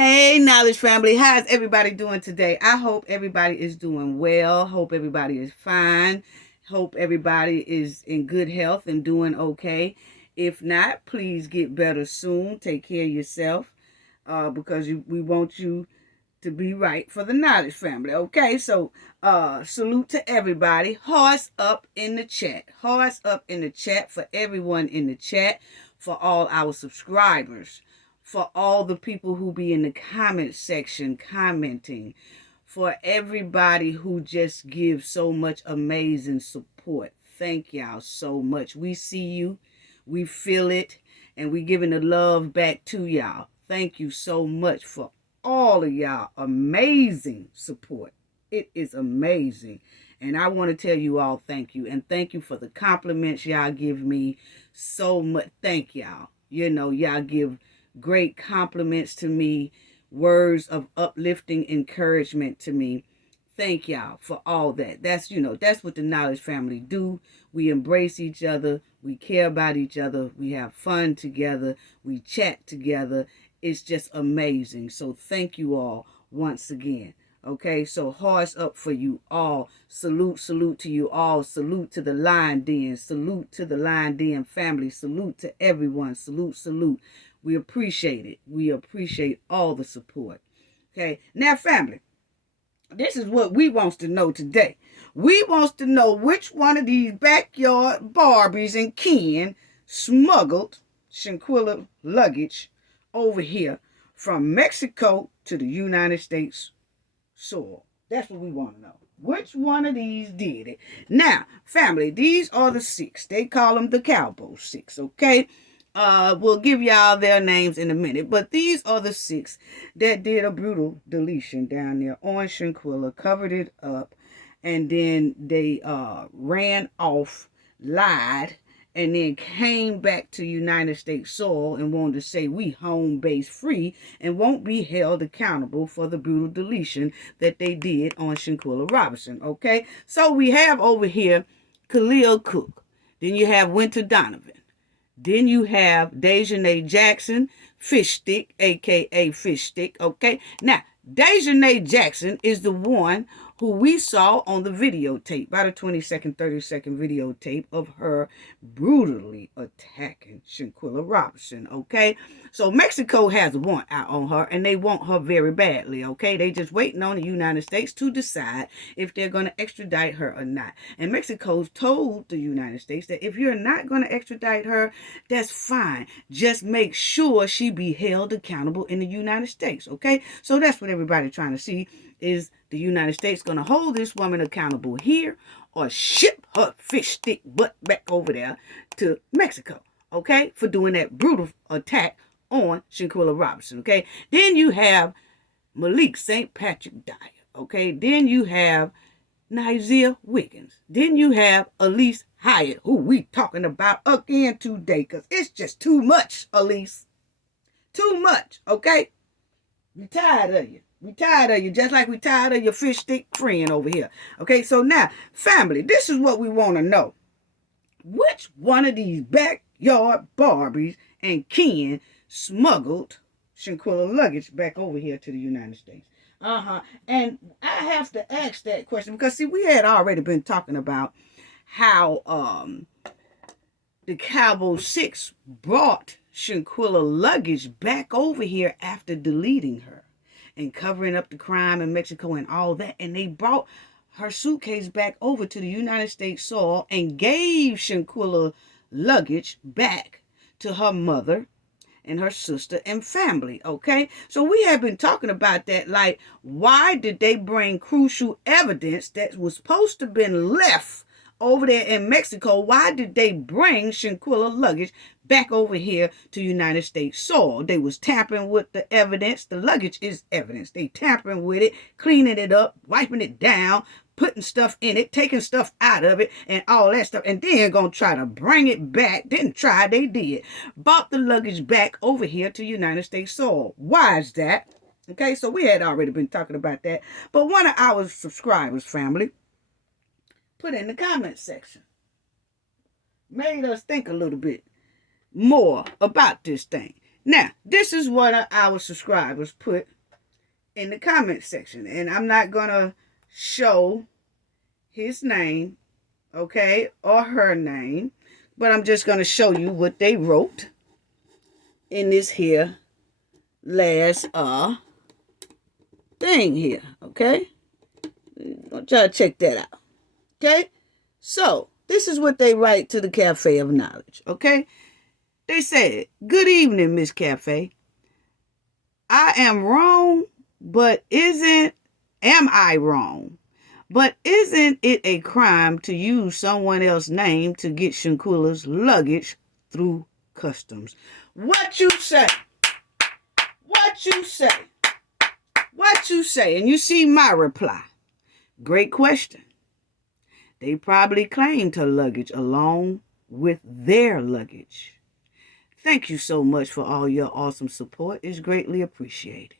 Hey, Knowledge family, how's everybody doing today? I hope everybody is doing well. Hope everybody is fine. Hope everybody is in good health and doing okay. If not, please get better soon. Take care of yourself because we want you to be right for the Knowledge family. Okay, so salute to everybody. Hearts up in the chat. Hearts up in the chat for everyone in the chat, for all our subscribers, for all the people who be in the comment section commenting, for everybody who just gives so much amazing support. Thank y'all so much. We see you, we feel it, and we giving the love back to y'all. Thank you so much for all of y'all amazing support. It is amazing. And I want to tell you all thank you. And thank you for the compliments y'all give me so much. Thank y'all. You know, y'all give great compliments to me, words of uplifting encouragement to me. Thank y'all for all that. That's what the Knowledge family do. We embrace each other. We care about each other. We have fun together. We chat together. It's just amazing. So thank you all once again. Okay, so hearts up for you all. Salute to you all. Salute to the Lion Den. Salute to the Lion Den family. Salute to everyone. Salute. We appreciate it. We appreciate all the support. Okay, now family, this is what we wants to know today. We wants to know which one of these backyard Barbies and Ken smuggled Shanquella luggage over here from Mexico to the United States soil. That's what we want to know. Which one of these did it? Now, family, these are the six. They call them the Cowboy Six, okay? We'll give y'all their names in a minute, but these are the six that did a brutal deletion down there on Shanquella, covered it up, and then they ran off, lied, and then came back to United States soil and wanted to say we home base free and won't be held accountable for the brutal deletion that they did on Shanquella Robinson. Okay, so we have over here Khalil Cook, then you have Winter Donovan. Then you have Dejanay Jackson, Fish Stick, a.k.a. Fish Stick, okay? Now, Dejanay Jackson is the one who we saw on the videotape, about a 20-second, 30-second videotape of her brutally attacking Shanquella Robinson, okay? So Mexico has a warrant out on her, and they want her very badly, okay? They just waiting on the United States to decide if they're going to extradite her or not. And Mexico's told the United States that if you're not going to extradite her, that's fine. Just make sure she be held accountable in the United States, okay? So that's what everybody's trying to see. Is the United States going to hold this woman accountable here or ship her fish stick butt back over there to Mexico, okay, for doing that brutal attack on Shanquella Robinson, okay? Then you have Malik St. Patrick Dyer, okay? Then you have Nizia Wiggins. Then you have Alysse Hyatt, who we talking about again today because it's just too much, Alysse. Too much, okay? We tired of you. We tired of you, just like we tired of your fish stick friend over here. Okay, so now, family, this is what we want to know. Which one of these backyard Barbies and Ken smuggled Shanquella luggage back over here to the United States? And I have to ask that question because, see, we had already been talking about how the Cowboy Six brought Shanquella luggage back over here after deleting her and covering up the crime in Mexico and all that. And they brought her suitcase back over to the United States soil and gave Shanquella luggage back to her mother and her sister and family, okay? So we have been talking about that, like, why did they bring crucial evidence that was supposed to have been left over there in Mexico? Why did they bring Shanquella luggage back over here to United States soil? They was tampering with the evidence. The luggage is evidence. They tampering with it, cleaning it up, wiping it down, putting stuff in it, taking stuff out of it, and all that stuff, and then gonna try to bring it back. Didn't try, they did. Bought the luggage back over here to United States soil. Why is that? Okay, so we had already been talking about that. But one of our subscribers, family, put in the comment section, made us think a little bit more about this thing. Now, this is what our subscribers put in the comment section. And I'm not going to show his name, okay, or her name. But I'm just going to show you what they wrote in this here last thing here, okay? I'll try to check that out, okay? So, this is what they write to the Cafe of Knowledge, okay? They said, "Good evening, Miss Cafe. I am wrong, but am I wrong? But isn't it a crime to use someone else's name to get Shanquella's luggage through customs?" What you say? What you say? What you say? And you see my reply. Great question. They probably claimed her luggage along with their luggage. Thank you so much for all your awesome support. It's greatly appreciated.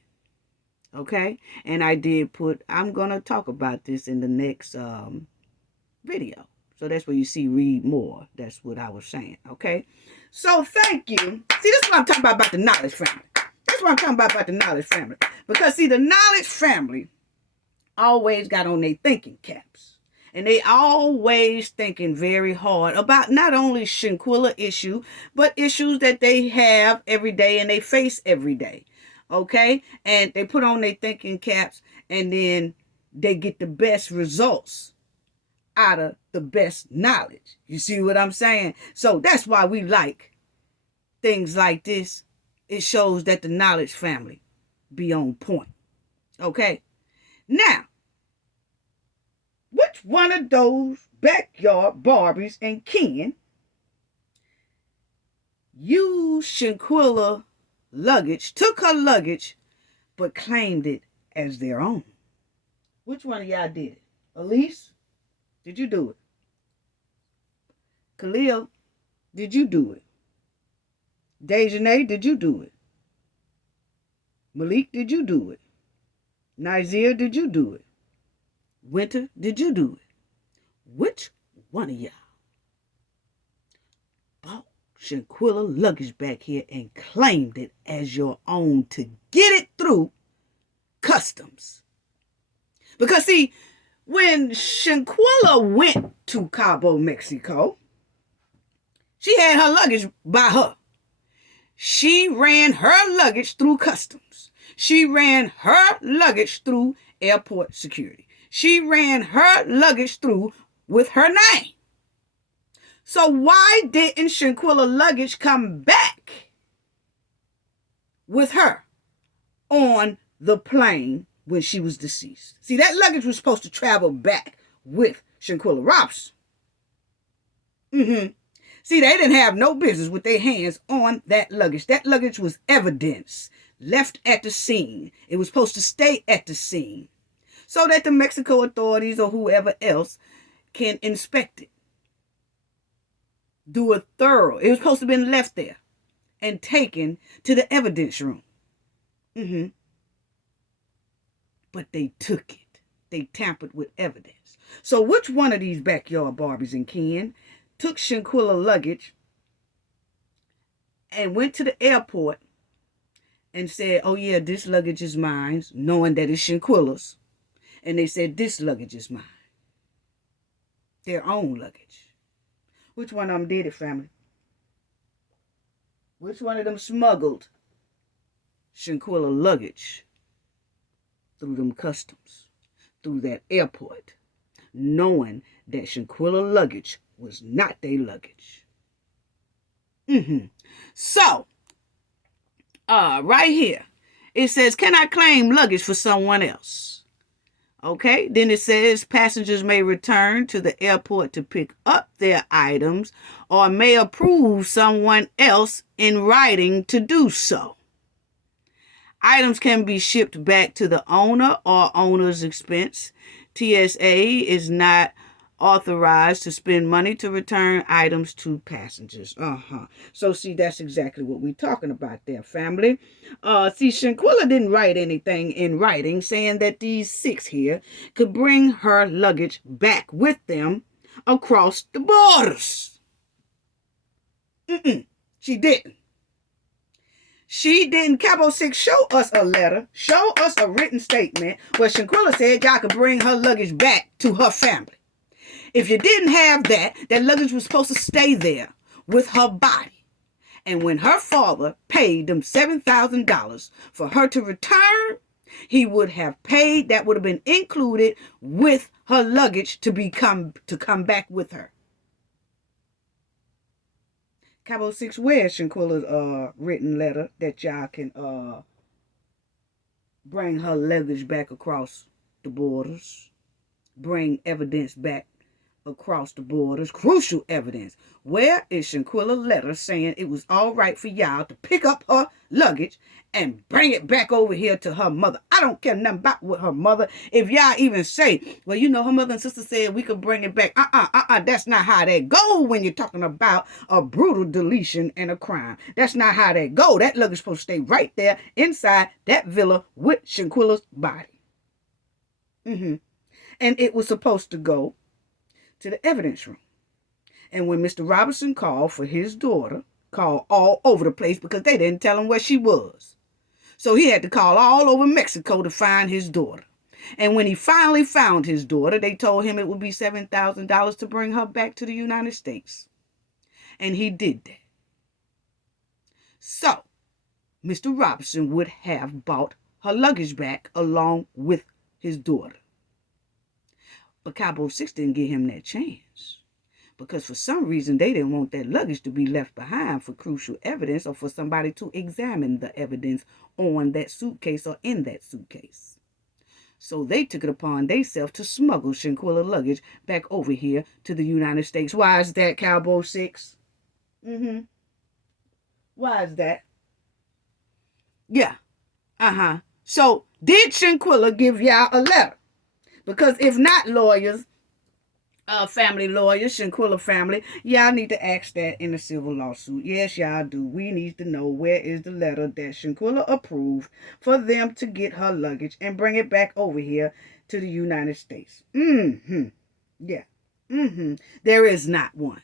Okay? And I did I'm going to talk about this in the next video. So that's where you see read more. That's what I was saying. Okay? So thank you. See, this is what I'm talking about the knowledge family. That's what I'm talking about the knowledge family. Because, see, the knowledge family always got on their thinking caps. And they always thinking very hard about not only Shanquella issue, but issues that they have every day and they face every day. Okay? And they put on their thinking caps and then they get the best results out of the best knowledge. You see what I'm saying? So that's why we like things like this. It shows that the knowledge family be on point. Okay? Now, which one of those backyard Barbies and Ken used Shanquella luggage, took her luggage, but claimed it as their own? Which one of y'all did it? Alysse, did you do it? Khalil, did you do it? Dejanay, did you do it? Malik, did you do it? Nazir, did you do it? Winter, did you do it? Which one of y'all bought Shanquella luggage back here and claimed it as your own to get it through customs? Because, see, when Shanquella went to Cabo, Mexico, she had her luggage by her. She ran her luggage through customs. She ran her luggage through airport security. She ran her luggage through with her name. So why didn't Shanquella luggage come back with her on the plane when she was deceased? See, that luggage was supposed to travel back with Shanquella Robson. See, they didn't have no business with their hands on that luggage. That luggage was evidence left at the scene. It was supposed to stay at the scene so that the Mexico authorities or whoever else can inspect it. Do a thorough. It was supposed to have been left there and taken to the evidence room. But they took it. They tampered with evidence. So which one of these backyard Barbies and Ken took Shanquella luggage and went to the airport and said, "Oh yeah, this luggage is mine," knowing that it's Shanquella's. And they said, "This luggage is mine." Their own luggage. Which one of them did it, family? Which one of them smuggled Shanquella luggage through them customs, through that airport, knowing that Shanquella luggage was not their luggage? So, right here, it says, "Can I claim luggage for someone else?" Okay, then it says passengers may return to the airport to pick up their items or may approve someone else in writing to do so. Items can be shipped back to the owner or owner's expense. TSA is not authorized to spend money to return items to passengers. So see, that's exactly what we're talking about there, family. See, Shanquella didn't write anything in writing saying that these 6 here could bring her luggage back with them across the borders. She didn't. She didn't, Cabo 6, show us a letter, show us a written statement where Shanquella said y'all could bring her luggage back to her family. If you didn't have that, that luggage was supposed to stay there with her body. And when her father paid them $7,000 for her to return, he would have paid, that would have been included with her luggage to come back with her. Cabo 6, where's Shanquella's written letter that y'all can bring her luggage back across the borders? Bring evidence back across the borders, crucial evidence. Where is Shanquella's letter saying it was all right for y'all to pick up her luggage and bring it back over here to her mother? I don't care nothing about what her mother, if y'all even say, well, you know, her mother and sister said we could bring it back. That's not how that go when you're talking about a brutal deletion and a crime. That's not how that go. That luggage supposed to stay right there inside that villa with Shanquella's body. And it was supposed to go to the evidence room. And when Mr. Robinson called for his daughter, called all over the place because they didn't tell him where she was. So he had to call all over Mexico to find his daughter. And when he finally found his daughter, they told him it would be $7,000 to bring her back to the United States. And he did that. So, Mr. Robinson would have bought her luggage back along with his daughter. But Cabo 6 didn't give him that chance because for some reason they didn't want that luggage to be left behind for crucial evidence or for somebody to examine the evidence on that suitcase or in that suitcase. So they took it upon themselves to smuggle Shanquella luggage back over here to the United States. Why is that, Cabo 6? Why is that? Yeah. So did Shanquella give y'all a letter? Because if not, lawyers, family lawyers, Shanquella family, y'all need to ask that in a civil lawsuit. Yes, y'all do. We need to know where is the letter that Shanquella approved for them to get her luggage and bring it back over here to the United States. Yeah. There is not one.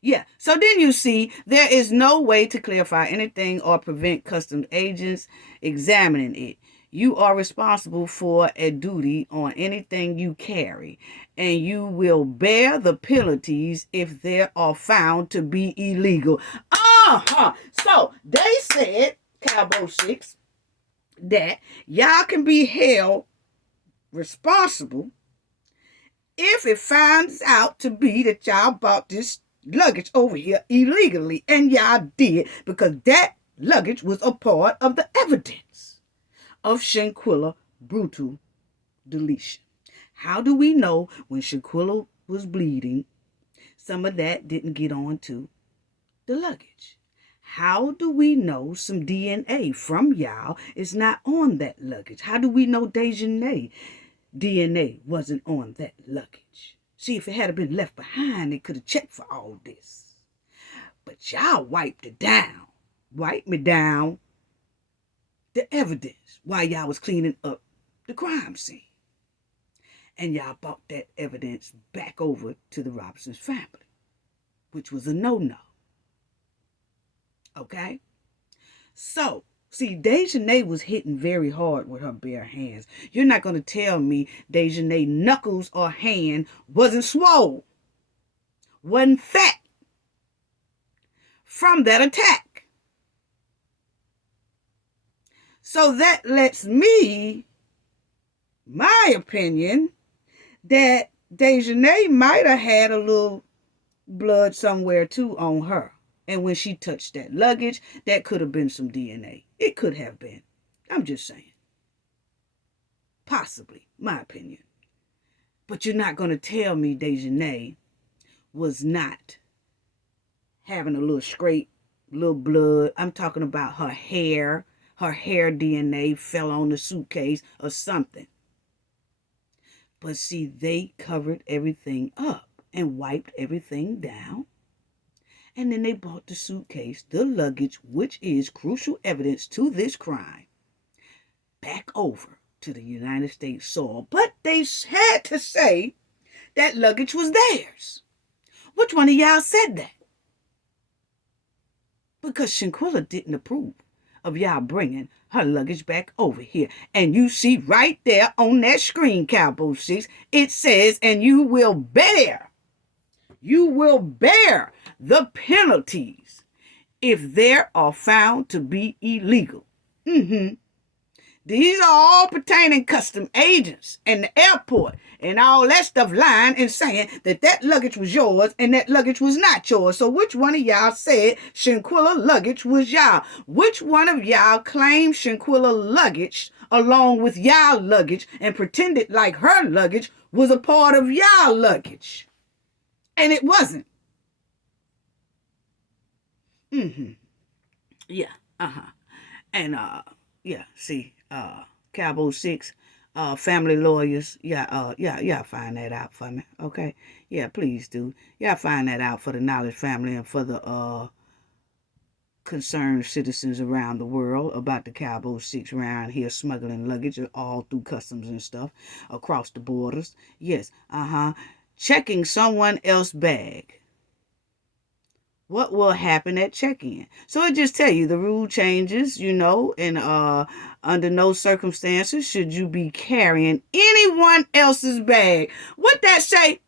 Yeah. So then you see, there is no way to clarify anything or prevent customs agents examining it. You are responsible for a duty on anything you carry, and you will bear the penalties if they are found to be illegal. So they said, Cabo 6, that y'all can be held responsible if it finds out to be that y'all bought this luggage over here illegally, and y'all did, because that luggage was a part of the evidence of Shanquella brutal deletion. How do we know when Shanquella was bleeding, some of that didn't get onto the luggage? How do we know some DNA from y'all is not on that luggage? How do we know Dejanay DNA wasn't on that luggage? See, if it had been left behind, they could have checked for all this. But y'all wiped it down. Wiped me down the evidence while y'all was cleaning up the crime scene. And y'all brought that evidence back over to the Robinson's family, which was a no-no. Okay? So, see, Dejanay was hitting very hard with her bare hands. You're not going to tell me Dejanay knuckles or hand wasn't swole, wasn't fat from that attack. So that lets me, my opinion, that Dejanay might have had a little blood somewhere too on her. And when she touched that luggage, that could have been some DNA. It could have been. I'm just saying. Possibly, my opinion. But you're not going to tell me Dejanay was not having a little scrape, little blood. I'm talking about her hair. Her hair DNA fell on the suitcase or something. But see, they covered everything up and wiped everything down. And then they brought the suitcase, the luggage, which is crucial evidence to this crime, back over to the United States soil. But they had to say that luggage was theirs. Which one of y'all said that? because Shanquella didn't approve of y'all bringing her luggage back over here. And you see right there on that screen, Cowboy 6, it says, and you will bear the penalties if they are found to be illegal. These are all pertaining custom agents and the airport and all that stuff lying and saying that luggage was yours and that luggage was not yours. So which one of y'all said Shanquella luggage was y'all? Which one of y'all claimed Shanquella luggage along with y'all luggage and pretended like her luggage was a part of y'all luggage? And it wasn't. Yeah. And yeah, see, Cowboy 6, family lawyers, y'all find that out for me, okay? Yeah, please do. Y'all find that out for the Knowledge family and for the concerned citizens around the world about the Cowboy 6 around here smuggling luggage all through customs and stuff across the borders. Yes, checking someone else's bag. What will happen at check-in? So it just tell you the rule changes, and under no circumstances should you be carrying anyone else's bag. What that say?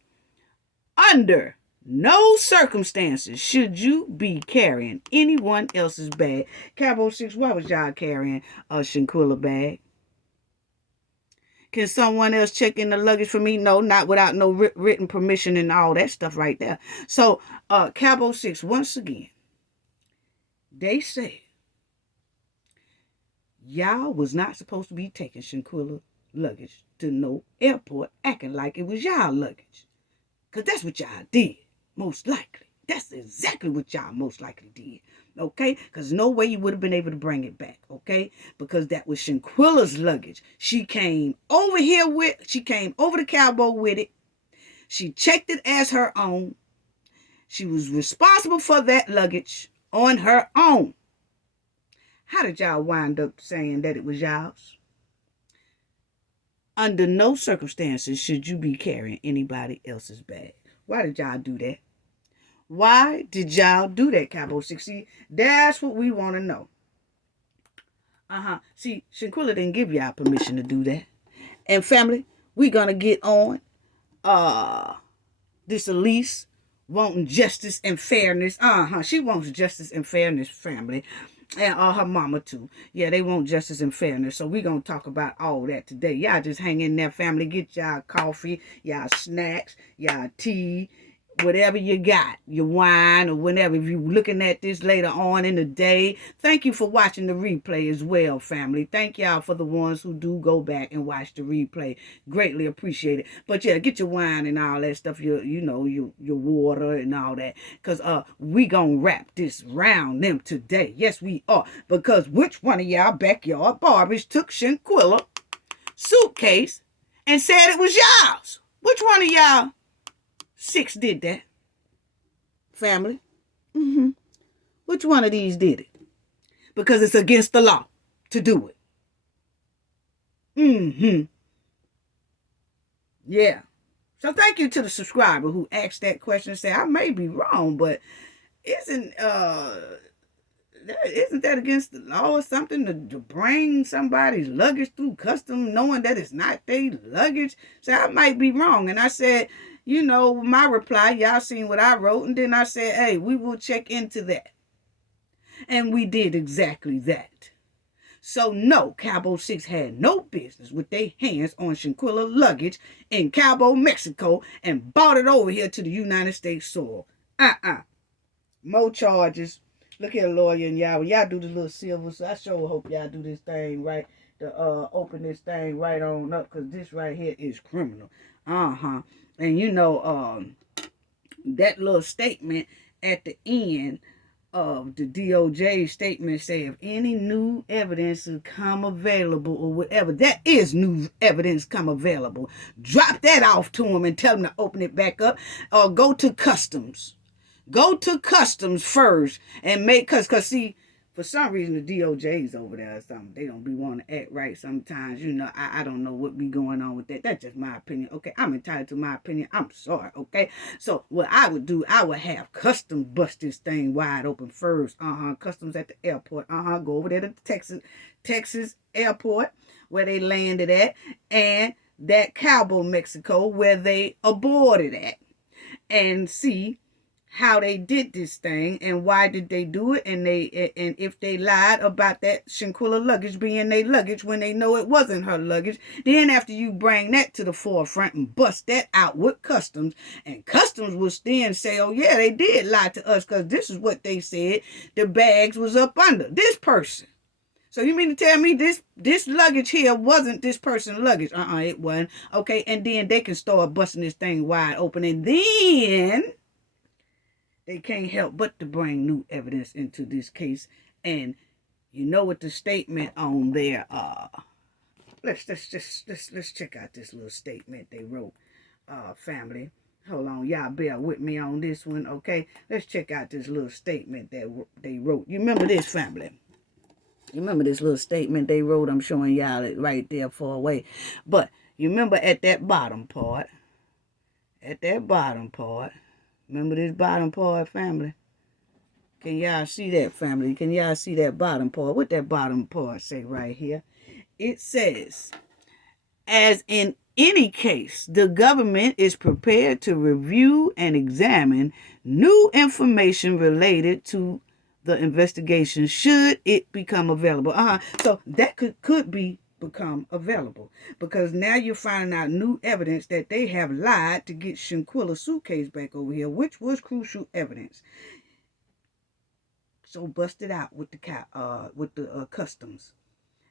Under no circumstances should you be carrying anyone else's bag. Cowboy 6, why was y'all carrying a Shanquella bag? Can someone else check in the luggage for me? No, not without no written permission and all that stuff right there. So, Cowboy 6, once again, they said y'all was not supposed to be taking Shanquella luggage to no airport acting like it was y'all luggage. Because that's what y'all did, most likely. That's exactly what y'all most likely did. Okay? Because no way you would have been able to bring it back. Okay? Because that was Shanquella's luggage. She came over to Cowboy with it. She checked it as her own. She was responsible for that luggage on her own. How did y'all wind up saying that it was y'all's? Under no circumstances should you be carrying anybody else's bag. Why did y'all do that? Why did y'all do that, Cowboy 6? See, that's what we want to know. See, Shanquella didn't give y'all permission to do that. And family, we gonna get on this Alysse wanting justice and fairness. She wants justice and fairness, family. And her mama too. Yeah, they want justice and fairness. So we gonna talk about all that today. Y'all just hang in there, family. Get y'all coffee, y'all snacks, y'all tea, whatever you got, your wine or whatever. If you're looking at this later on in the day, thank you for watching the replay as well, family. Thank y'all for the ones who do go back and watch the replay. Greatly appreciate it. But yeah, get your wine and all that stuff, your water and all that. Because we gonna wrap this round them today. Yes, we are. Because which one of y'all backyard Barbies took Shanquella suitcase and said it was y'all's? Which one of y'all 6 did that? Family? Which one of these did it? Because it's against the law to do it. Yeah. So thank you to the subscriber who asked that question and said, I may be wrong, but isn't that against the law or something to bring somebody's luggage through custom knowing that it's not their luggage? So I might be wrong. And I said, my reply, y'all seen what I wrote. And then I said, hey, we will check into that. And we did exactly that. So no, Cowboy 6 had no business with their hands on Shanquella luggage in Cabo, Mexico and brought it over here to the United States soil. More charges. Look here, lawyer and y'all. When y'all do the little silver, so I sure hope y'all do this thing right. To open this thing right on up. Because this right here is criminal. And that little statement at the end of the DOJ statement say if any new evidence has come available or whatever, that is new evidence come available, drop that off to them and tell them to open it back up or go to customs. Go to customs first and make, because see, For some reason, the DOJ's over there or something. They don't be wanting to act right sometimes. You know, I don't know what be going on with that. That's just my opinion, okay? I'm entitled to my opinion. I'm sorry, okay? So what I would do, I would have customs bust this thing wide open first. Customs at the airport. Go over there to the Texas airport where they landed at, and that Cabo, Mexico, where they aborted at, and see how they did this thing and why did they do it, and if they lied about that Shanquella luggage being their luggage when they know it wasn't her luggage. Then after you bring that to the forefront and bust that out with customs, and customs will then say, oh yeah, they did lie to us because this is what they said the bags was up under this person. So you mean to tell me this luggage here wasn't this person's luggage? It wasn't. Okay, and then they can start busting this thing wide open, and then they can't help but to bring new evidence into this case. And you know what the statement on there let's check out this little statement they wrote, family. Hold on, y'all bear with me on this one, okay? Let's check out this little statement that they wrote. You remember this, family? You remember this little statement they wrote? I'm showing y'all it right there far away. But you remember at that bottom part, remember this bottom part, family? Can y'all see that, family? Can y'all see that bottom part? What that bottom part say right here? It says, as in any case, the government is prepared to review and examine new information related to the investigation should it become available. So that could become available, because now you're finding out new evidence that they have lied to get Shanquella's suitcase back over here, which was crucial evidence. So bust it out with the customs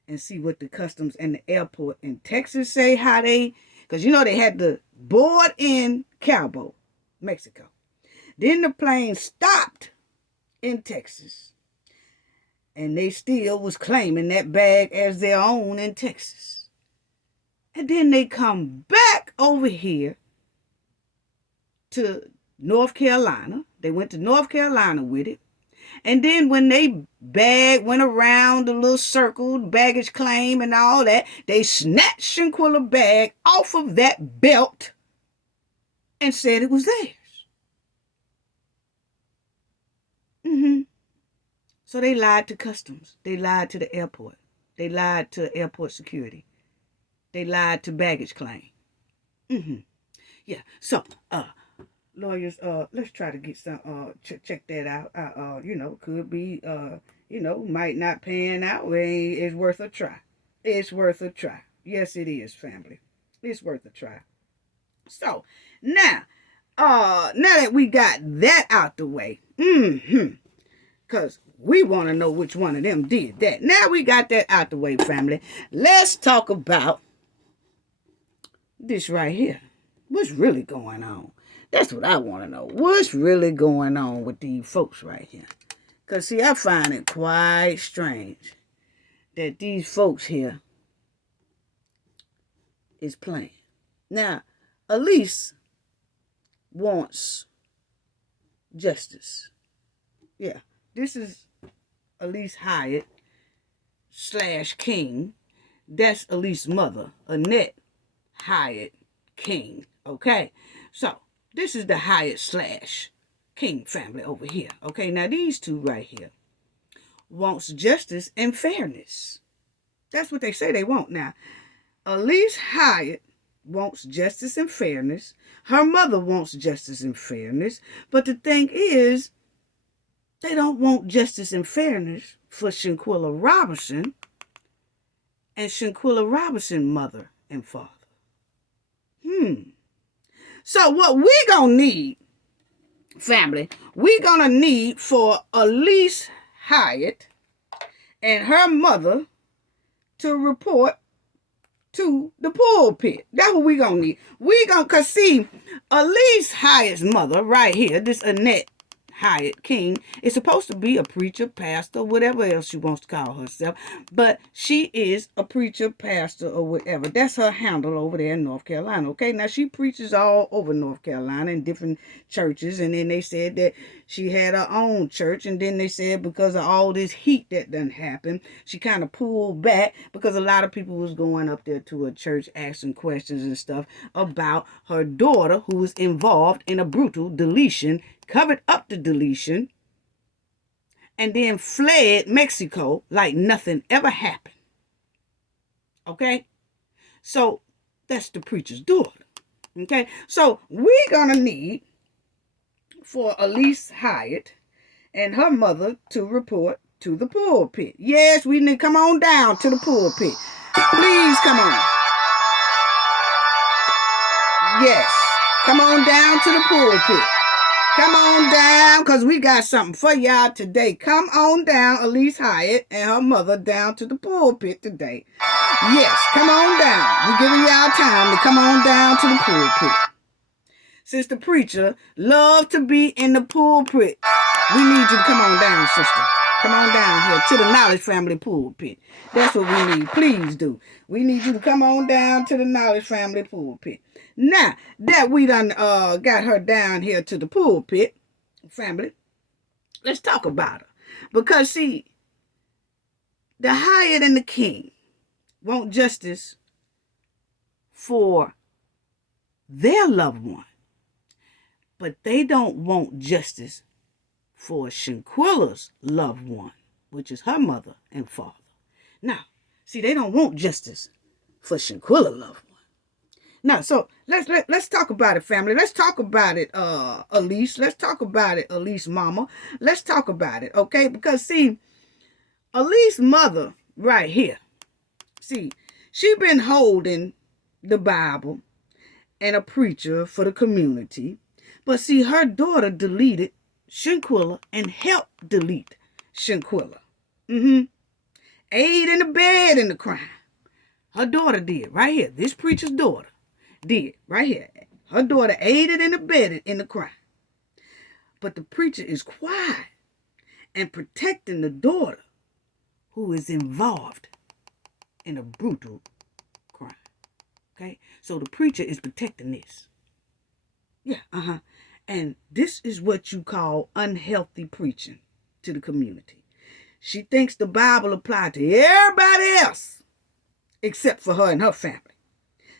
and see what the customs and the airport in Texas say, how they, because you know they had to board in Cabo, Mexico. Then the plane stopped in Texas, and they still was claiming that bag as their own in Texas. And then they come back over here to North Carolina. They went to North Carolina with it. And then when they bag went around the little circle, baggage claim and all that, they snatched Shanquella bag off of that belt and said it was theirs. So they lied to customs. They lied to the airport. They lied to airport security. They lied to baggage claim. Yeah. So, lawyers, let's try to get some, check that out. Could be, might not pan out. It's worth a try. It's worth a try. Yes, it is, family. It's worth a try. So, now that we got that out the way, because we want to know which one of them did that. Now we got that out the way, family. Let's talk about this right here. What's really going on? That's what I want to know. What's really going on with these folks right here? Because, see, I find it quite strange that these folks here is playing. Now, Alysse wants justice. Yeah, this is Alysse Hyatt / King. That's Alysse's mother, Annette Hyatt King. Okay, so this is the Hyatt / King family over here. Okay, now these two right here wants justice and fairness. That's what they say they want. Now, Alysse Hyatt wants justice and fairness. Her mother wants justice and fairness. But the thing is, they don't want justice and fairness for Shanquella Robinson and Shanquella Robinson mother and father. So what we gonna need, family, we gonna need for Alysse Hyatt and her mother to report to the pulpit. That's what we gonna need. Cause see, Alysse Hyatt's mother right here, this Annette Hyatt King is supposed to be a preacher, pastor, whatever else she wants to call herself. But she is a preacher, pastor, or whatever. That's her handle over there in North Carolina. Okay, now she preaches all over North Carolina in different churches. And then they said that she had her own church. And then they said because of all this heat that done happened, she kind of pulled back because a lot of people was going up there to her church asking questions and stuff about her daughter who was involved in a brutal deletion, covered up the deletion, and then fled Mexico like nothing ever happened. Okay? So that's the preacher's daughter. Okay? So we're going to need for Alysse Hyatt and her mother to report to the pulpit. Yes, we need to come on down to the pulpit. Please come on. Yes, come on down to the pulpit. Come on down, because we got something for y'all today. Come on down, Alysse Hyatt and her mother down to the pulpit today. Yes, come on down. We're giving y'all time to come on down to the pulpit. Since the preacher loves to be in the pulpit, we need you to come on down, sister. Come on down here to the Knowledge Family pulpit. That's what we need. Please do. We need you to come on down to the Knowledge Family pulpit. Now that we done got her down here to the pulpit, family, let's talk about her. Because see, the Hyatt and the King want justice for their loved one, but they don't want justice for Shanquella's loved one, which is her mother and father. Now, see, they don't want justice for Shanquella's loved one. Now, so let's talk about it, family. Let's talk about it, Alysse. Let's talk about it, Alysse mama. Let's talk about it, okay? Because see, Alysse's mother right here, see, she been holding the Bible and a preacher for the community. But see, her daughter deleted Shanquella and helped delete Shanquella. Aid in the bed in the crime. Her daughter did, right here. This preacher's daughter did, right here. Her daughter aided and abetted in the crime. But the preacher is quiet and protecting the daughter who is involved in a brutal crime. Okay? So the preacher is protecting this. Yeah, And this is what you call unhealthy preaching to the community. She thinks the Bible applies to everybody else except for her and her family.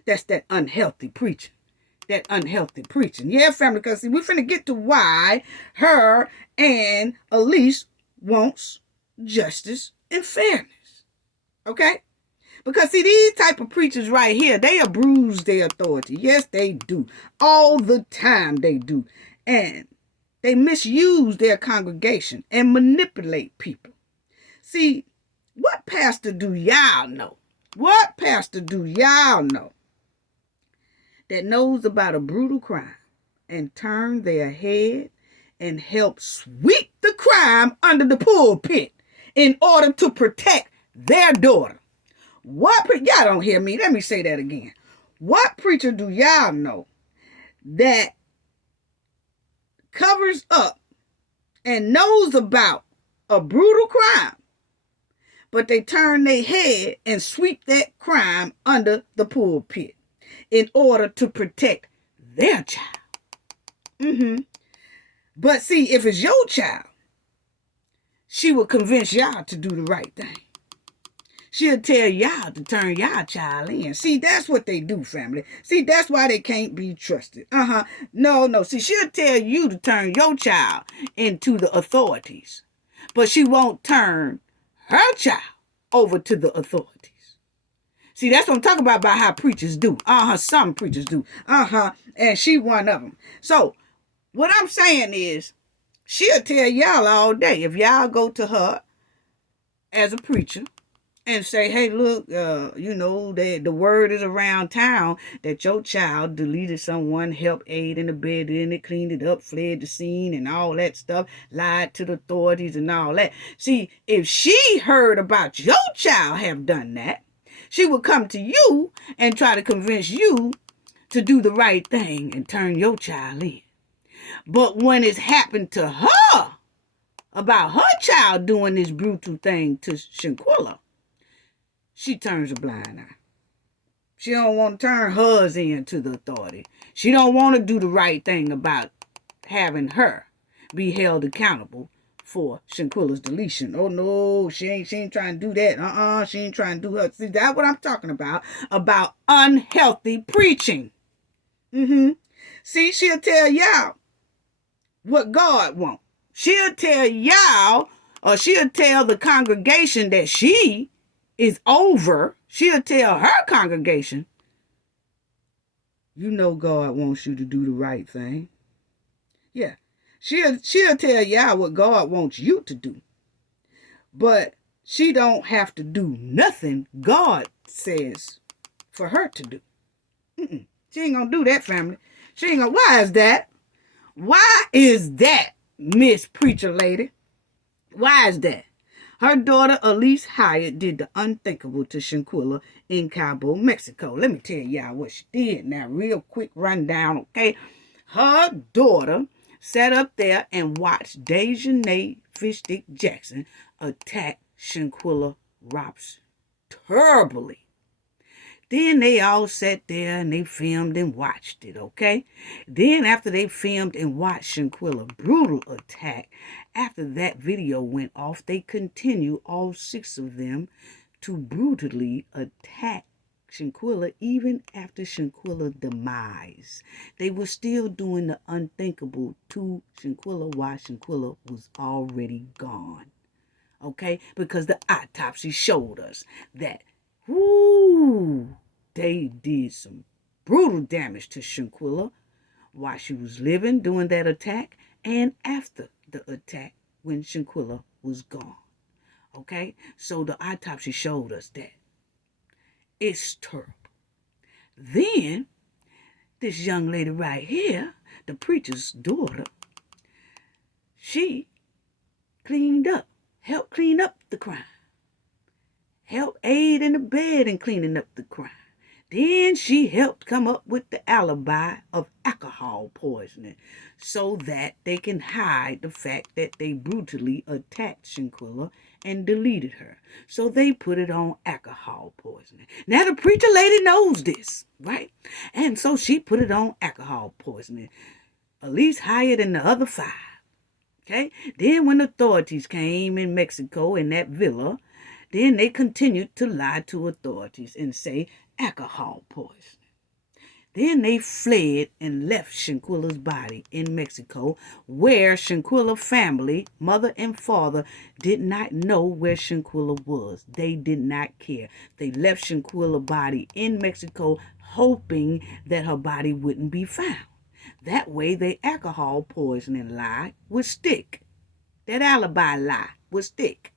That's that unhealthy preaching. That unhealthy preaching. Yeah, family, because see, we're finna get to why her and Alysse wants justice and fairness. Okay? Because see, these type of preachers right here, they abuse their authority. Yes, they do. All the time they do. And they misuse their congregation and manipulate people. See, what pastor do y'all know? What pastor do y'all know that knows about a brutal crime and turn their head and help sweep the crime under the pulpit in order to protect their daughter? Y'all don't hear me. Let me say that again. What preacher do y'all know that covers up and knows about a brutal crime, but they turn their head and sweep that crime under the pulpit in order to protect their child? But see, if it's your child, she will convince y'all to do the right thing. She'll tell y'all to turn y'all child in. See, that's what they do, family. See, that's why they can't be trusted. No. See, she'll tell you to turn your child into the authorities. But she won't turn her child over to the authorities. See, that's what I'm talking about how preachers do. Some preachers do. And she one of them. So, what I'm saying is, she'll tell y'all all day, if y'all go to her as a preacher, and say, hey, look, the word is around town that your child deleted someone, helped aid in the bed in it, cleaned it up, fled the scene and all that stuff, lied to the authorities and all that. See, if she heard about your child have done that, she would come to you and try to convince you to do the right thing and turn your child in. But when it's happened to her, about her child doing this brutal thing to Shanquella, she turns a blind eye. She don't want to turn hers in to the authority. She don't want to do the right thing about having her be held accountable for Shanquella's deletion. Oh no, she ain't trying to do that. She ain't trying to do her. See, that's what I'm talking about unhealthy preaching. See, she'll tell y'all what God wants. She'll tell y'all, or she'll tell the congregation that she is over. She'll tell her congregation, you know God wants you to do the right thing. Yeah. She'll tell y'all what God wants you to do. But she don't have to do nothing God says for her to do. She ain't gonna do that, family. She ain't gonna. Why is that? Why is that, Miss Preacher Lady? Why is that? Her daughter, Alysse Hyatt, did the unthinkable to Shanquella in Cabo, Mexico. Let me tell y'all what she did now. Real quick rundown, okay? Her daughter sat up there and watched Dejanay Fishstick Jackson attack Shanquella Robson terribly. Then they all sat there and they filmed and watched it, okay? Then after they filmed and watched Shanquella's brutal attack, after that video went off, they continued, all 6 of them, to brutally attack Shanquella even after Shanquella's demise. They were still doing the unthinkable to Shanquella while Shanquella was already gone, okay? Because the autopsy showed us that, they did some brutal damage to Shanquella while she was living during that attack and after the attack when Shanquella was gone. Okay? So the autopsy showed us that. It's terrible. Then, this young lady right here, the preacher's daughter, she helped clean up the crime. Helped aid in the bed in cleaning up the crime. Then she helped come up with the alibi of alcohol poisoning so that they can hide the fact that they brutally attacked Shanquella and deleted her. So they put it on alcohol poisoning. Now the preacher lady knows this, right? And so she put it on alcohol poisoning. Alysse Hyatt and the other 5. Okay? Then when authorities came in Mexico in that villa, then they continued to lie to authorities and say alcohol poisoning. Then they fled and left Shanquella's body in Mexico, where Shanquella's family, mother and father, did not know where Shanquella was. They did not care. They left Shanquella's body in Mexico, hoping that her body wouldn't be found. That way, the alcohol poisoning lie would stick. That alibi lie would stick.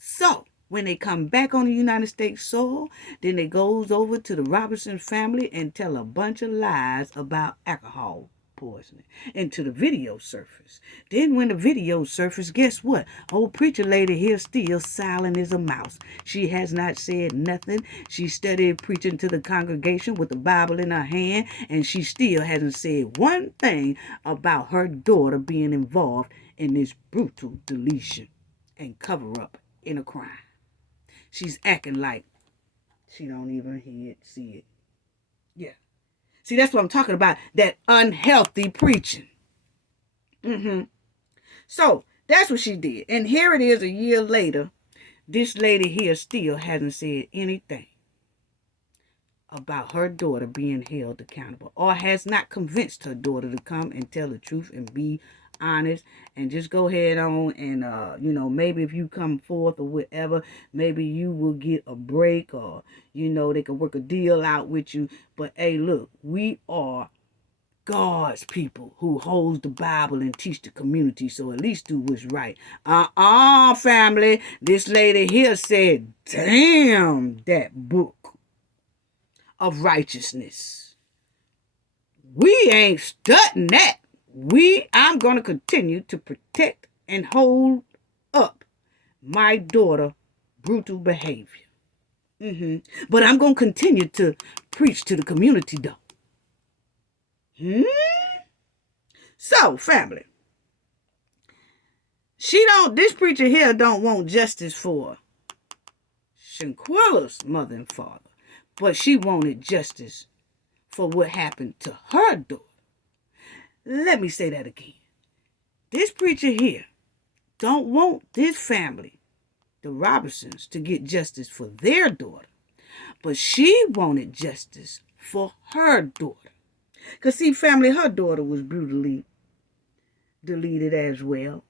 So, when they come back on the United States soil, then they goes over to the Robinson family and tell a bunch of lies about alcohol poisoning until the video surface. Then when the video surface, guess what? Old preacher lady here still silent as a mouse. She has not said nothing. She studied preaching to the congregation with the Bible in her hand, and she still hasn't said one thing about her daughter being involved in this brutal deletion and cover up in a crime. She's acting like she don't even hear it, see it. Yeah. See, that's what I'm talking about. That unhealthy preaching. So, that's what she did. And here it is a year later. This lady here still hasn't said anything about her daughter being held accountable, or has not convinced her daughter to come and tell the truth and be honest and just go ahead on and maybe if you come forth or whatever, maybe you will get a break, or they can work a deal out with you. But hey, look, we are God's people who holds the Bible and teach the community, so at least do what's right. Family, this lady here said, damn that book of righteousness. We ain't studying that. I'm going to continue to protect and hold up my daughter's brutal behavior. But I'm going to continue to preach to the community, though. So, family, this preacher here don't want justice for Shanquella's mother and father, but she wanted justice for what happened to her daughter. Let me say that again. This preacher here don't want this family, the Robertsons, to get justice for their daughter, but she wanted justice for her daughter. Because, see, family, her daughter was brutally deleted as well.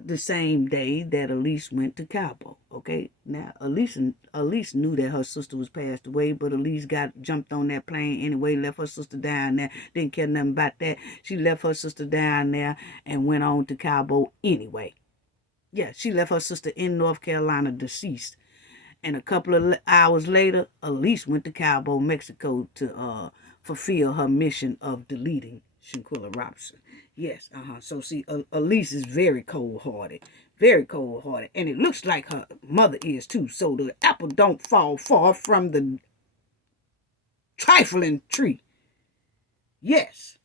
The same day that Alysse went to Cabo. Okay, now Alysse knew that her sister was passed away, but Alysse jumped on that plane anyway, left her sister down there, didn't care nothing about that. She left her sister down there and went on to Cabo anyway. Yeah, she left her sister in North Carolina deceased. And a couple of hours later, Alysse went to Cabo, Mexico to fulfill her mission of deleting Shanquella Robinson. Yes, So see, Alysse is very cold-hearted. Very cold-hearted. And it looks like her mother is too. So the apple don't fall far from the trifling tree. Yes.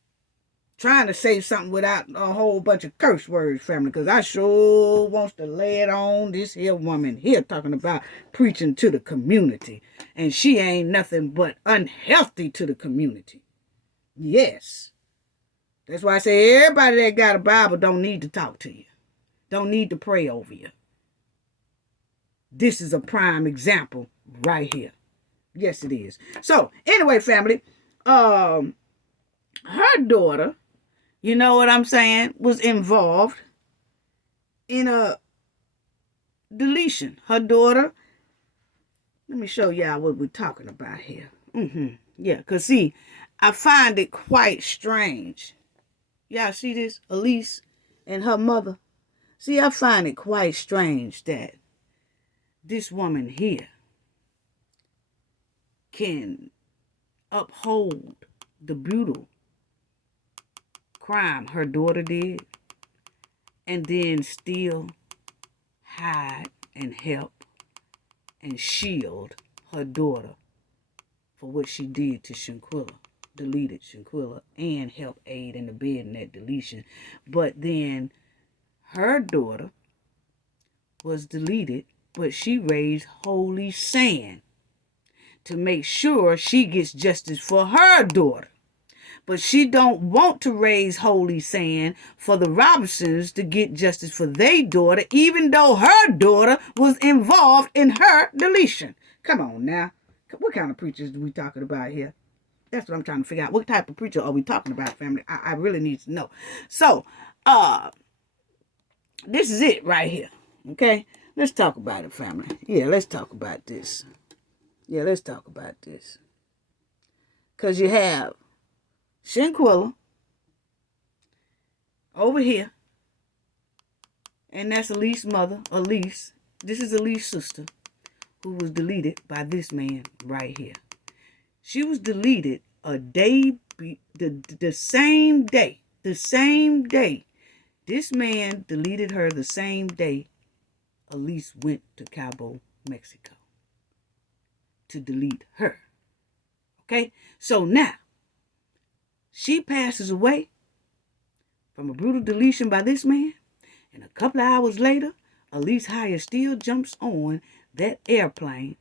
Trying to say something without a whole bunch of curse words, family. Because I sure wants to lay it on this here woman here talking about preaching to the community. And she ain't nothing but unhealthy to the community. Yes. That's why I say everybody that got a Bible don't need to talk to you. Don't need to pray over you. This is a prime example right here. Yes, it is. So, anyway, family, her daughter, you know what I'm saying, was involved in a deletion. Her daughter, let me show y'all what we're talking about here. Yeah, because see, I find it quite strange. Y'all see this? Alysse and her mother. See, I find it quite strange that this woman here can uphold the brutal crime her daughter did and then still hide and help and shield her daughter for what she did to Shanquella. Deleted Shanquella and help aid in the bed in that deletion. But then her daughter was deleted, but she raised holy sand to make sure she gets justice for her daughter. But she don't want to raise holy sand for the Robinsons to get justice for their daughter, even though her daughter was involved in her deletion. Come on now. What kind of preachers are we talking about here? That's what I'm trying to figure out. What type of preacher are we talking about, family? I really need to know. So, this is it right here. Okay? Let's talk about it, family. Yeah, let's talk about this. Yeah, let's talk about this. Because you have Shanquella over here. And that's Alysse's mother, Alysse. This is Alysse's sister, who was deleted by this man right here. She was deleted a day, the same day. The same day. This man deleted her the same day Alysse went to Cabo, Mexico to delete her. Okay? So now, she passes away from a brutal deletion by this man. And a couple of hours later, Alysse Hyatt still jumps on that airplane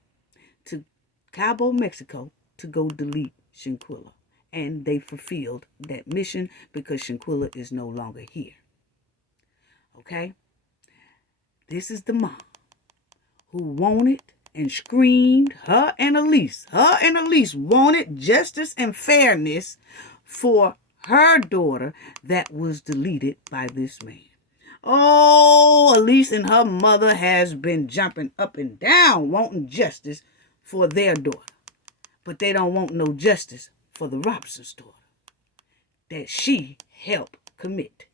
to Cabo, Mexico to go delete Shanquella. And they fulfilled that mission because Shanquella is no longer here. Okay? This is the mom who wanted and screamed, her and Alysse wanted justice and fairness for her daughter that was deleted by this man. Oh, Alysse and her mother has been jumping up and down wanting justice for their daughter. But they don't want no justice for the Robinson's daughter that she helped commit.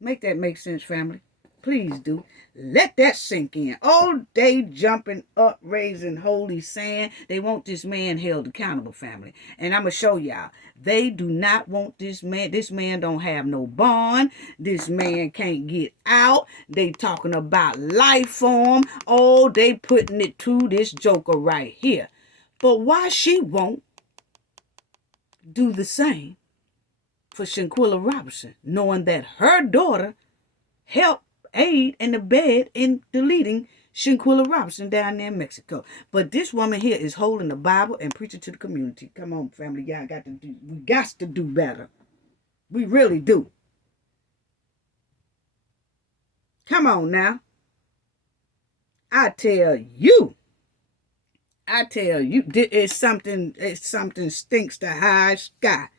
Make that make sense, family? Please do. Let that sink in. Oh, they jumping up, raising holy sand. They want this man held accountable, family. And I'm going to show y'all. They do not want this man. This man don't have no bond. This man can't get out. They talking about life form. Oh, they putting it to this joker right here. But why she won't do the same for Shanquella Robinson, knowing that her daughter helped aid and abet in deleting Shanquella Robinson down there in Mexico. But this woman here is holding the Bible and preaching to the community. Come on, family, y'all we got to do better. We really do. Come on now. I tell you, it's something stinks to high sky.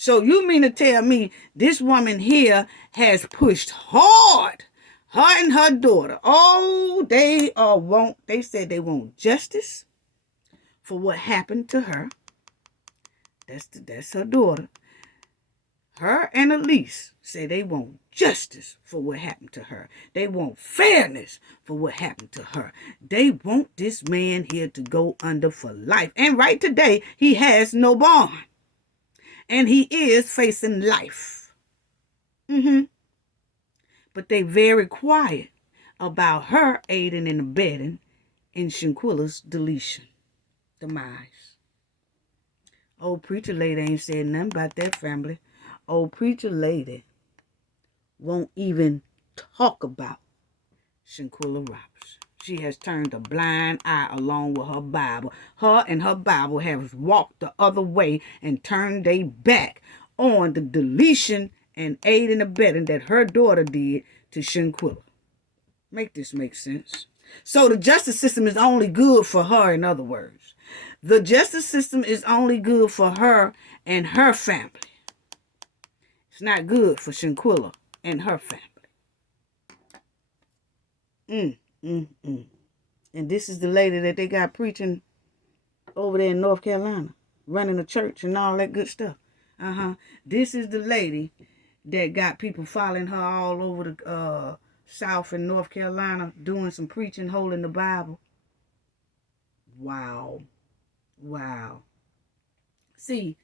So you mean to tell me this woman here has pushed hard, her and her daughter. Oh, they said they want justice for what happened to her. That's her daughter. Her and Alysse say they want justice for what happened to her. They want fairness for what happened to her. They want this man here to go under for life. And right today, he has no bond. And he is facing life. But they very quiet about her aiding and abetting in Shanquella's demise. Old preacher lady ain't said nothing about that, family. Old preacher lady won't even talk about Shanquella Robinson. She has turned a blind eye along with her Bible. Her and her Bible have walked the other way and turned their back on the deletion and aid and abetting that her daughter did to Shanquella. Make this make sense? So the justice system is only good for her, in other words. The justice system is only good for her and her family. It's not good for Shanquella and her family. And this is the lady that they got preaching over there in North Carolina, running a church and all that good stuff. This is the lady that got people following her all over the South and North Carolina, doing some preaching, holding the Bible. Wow. See,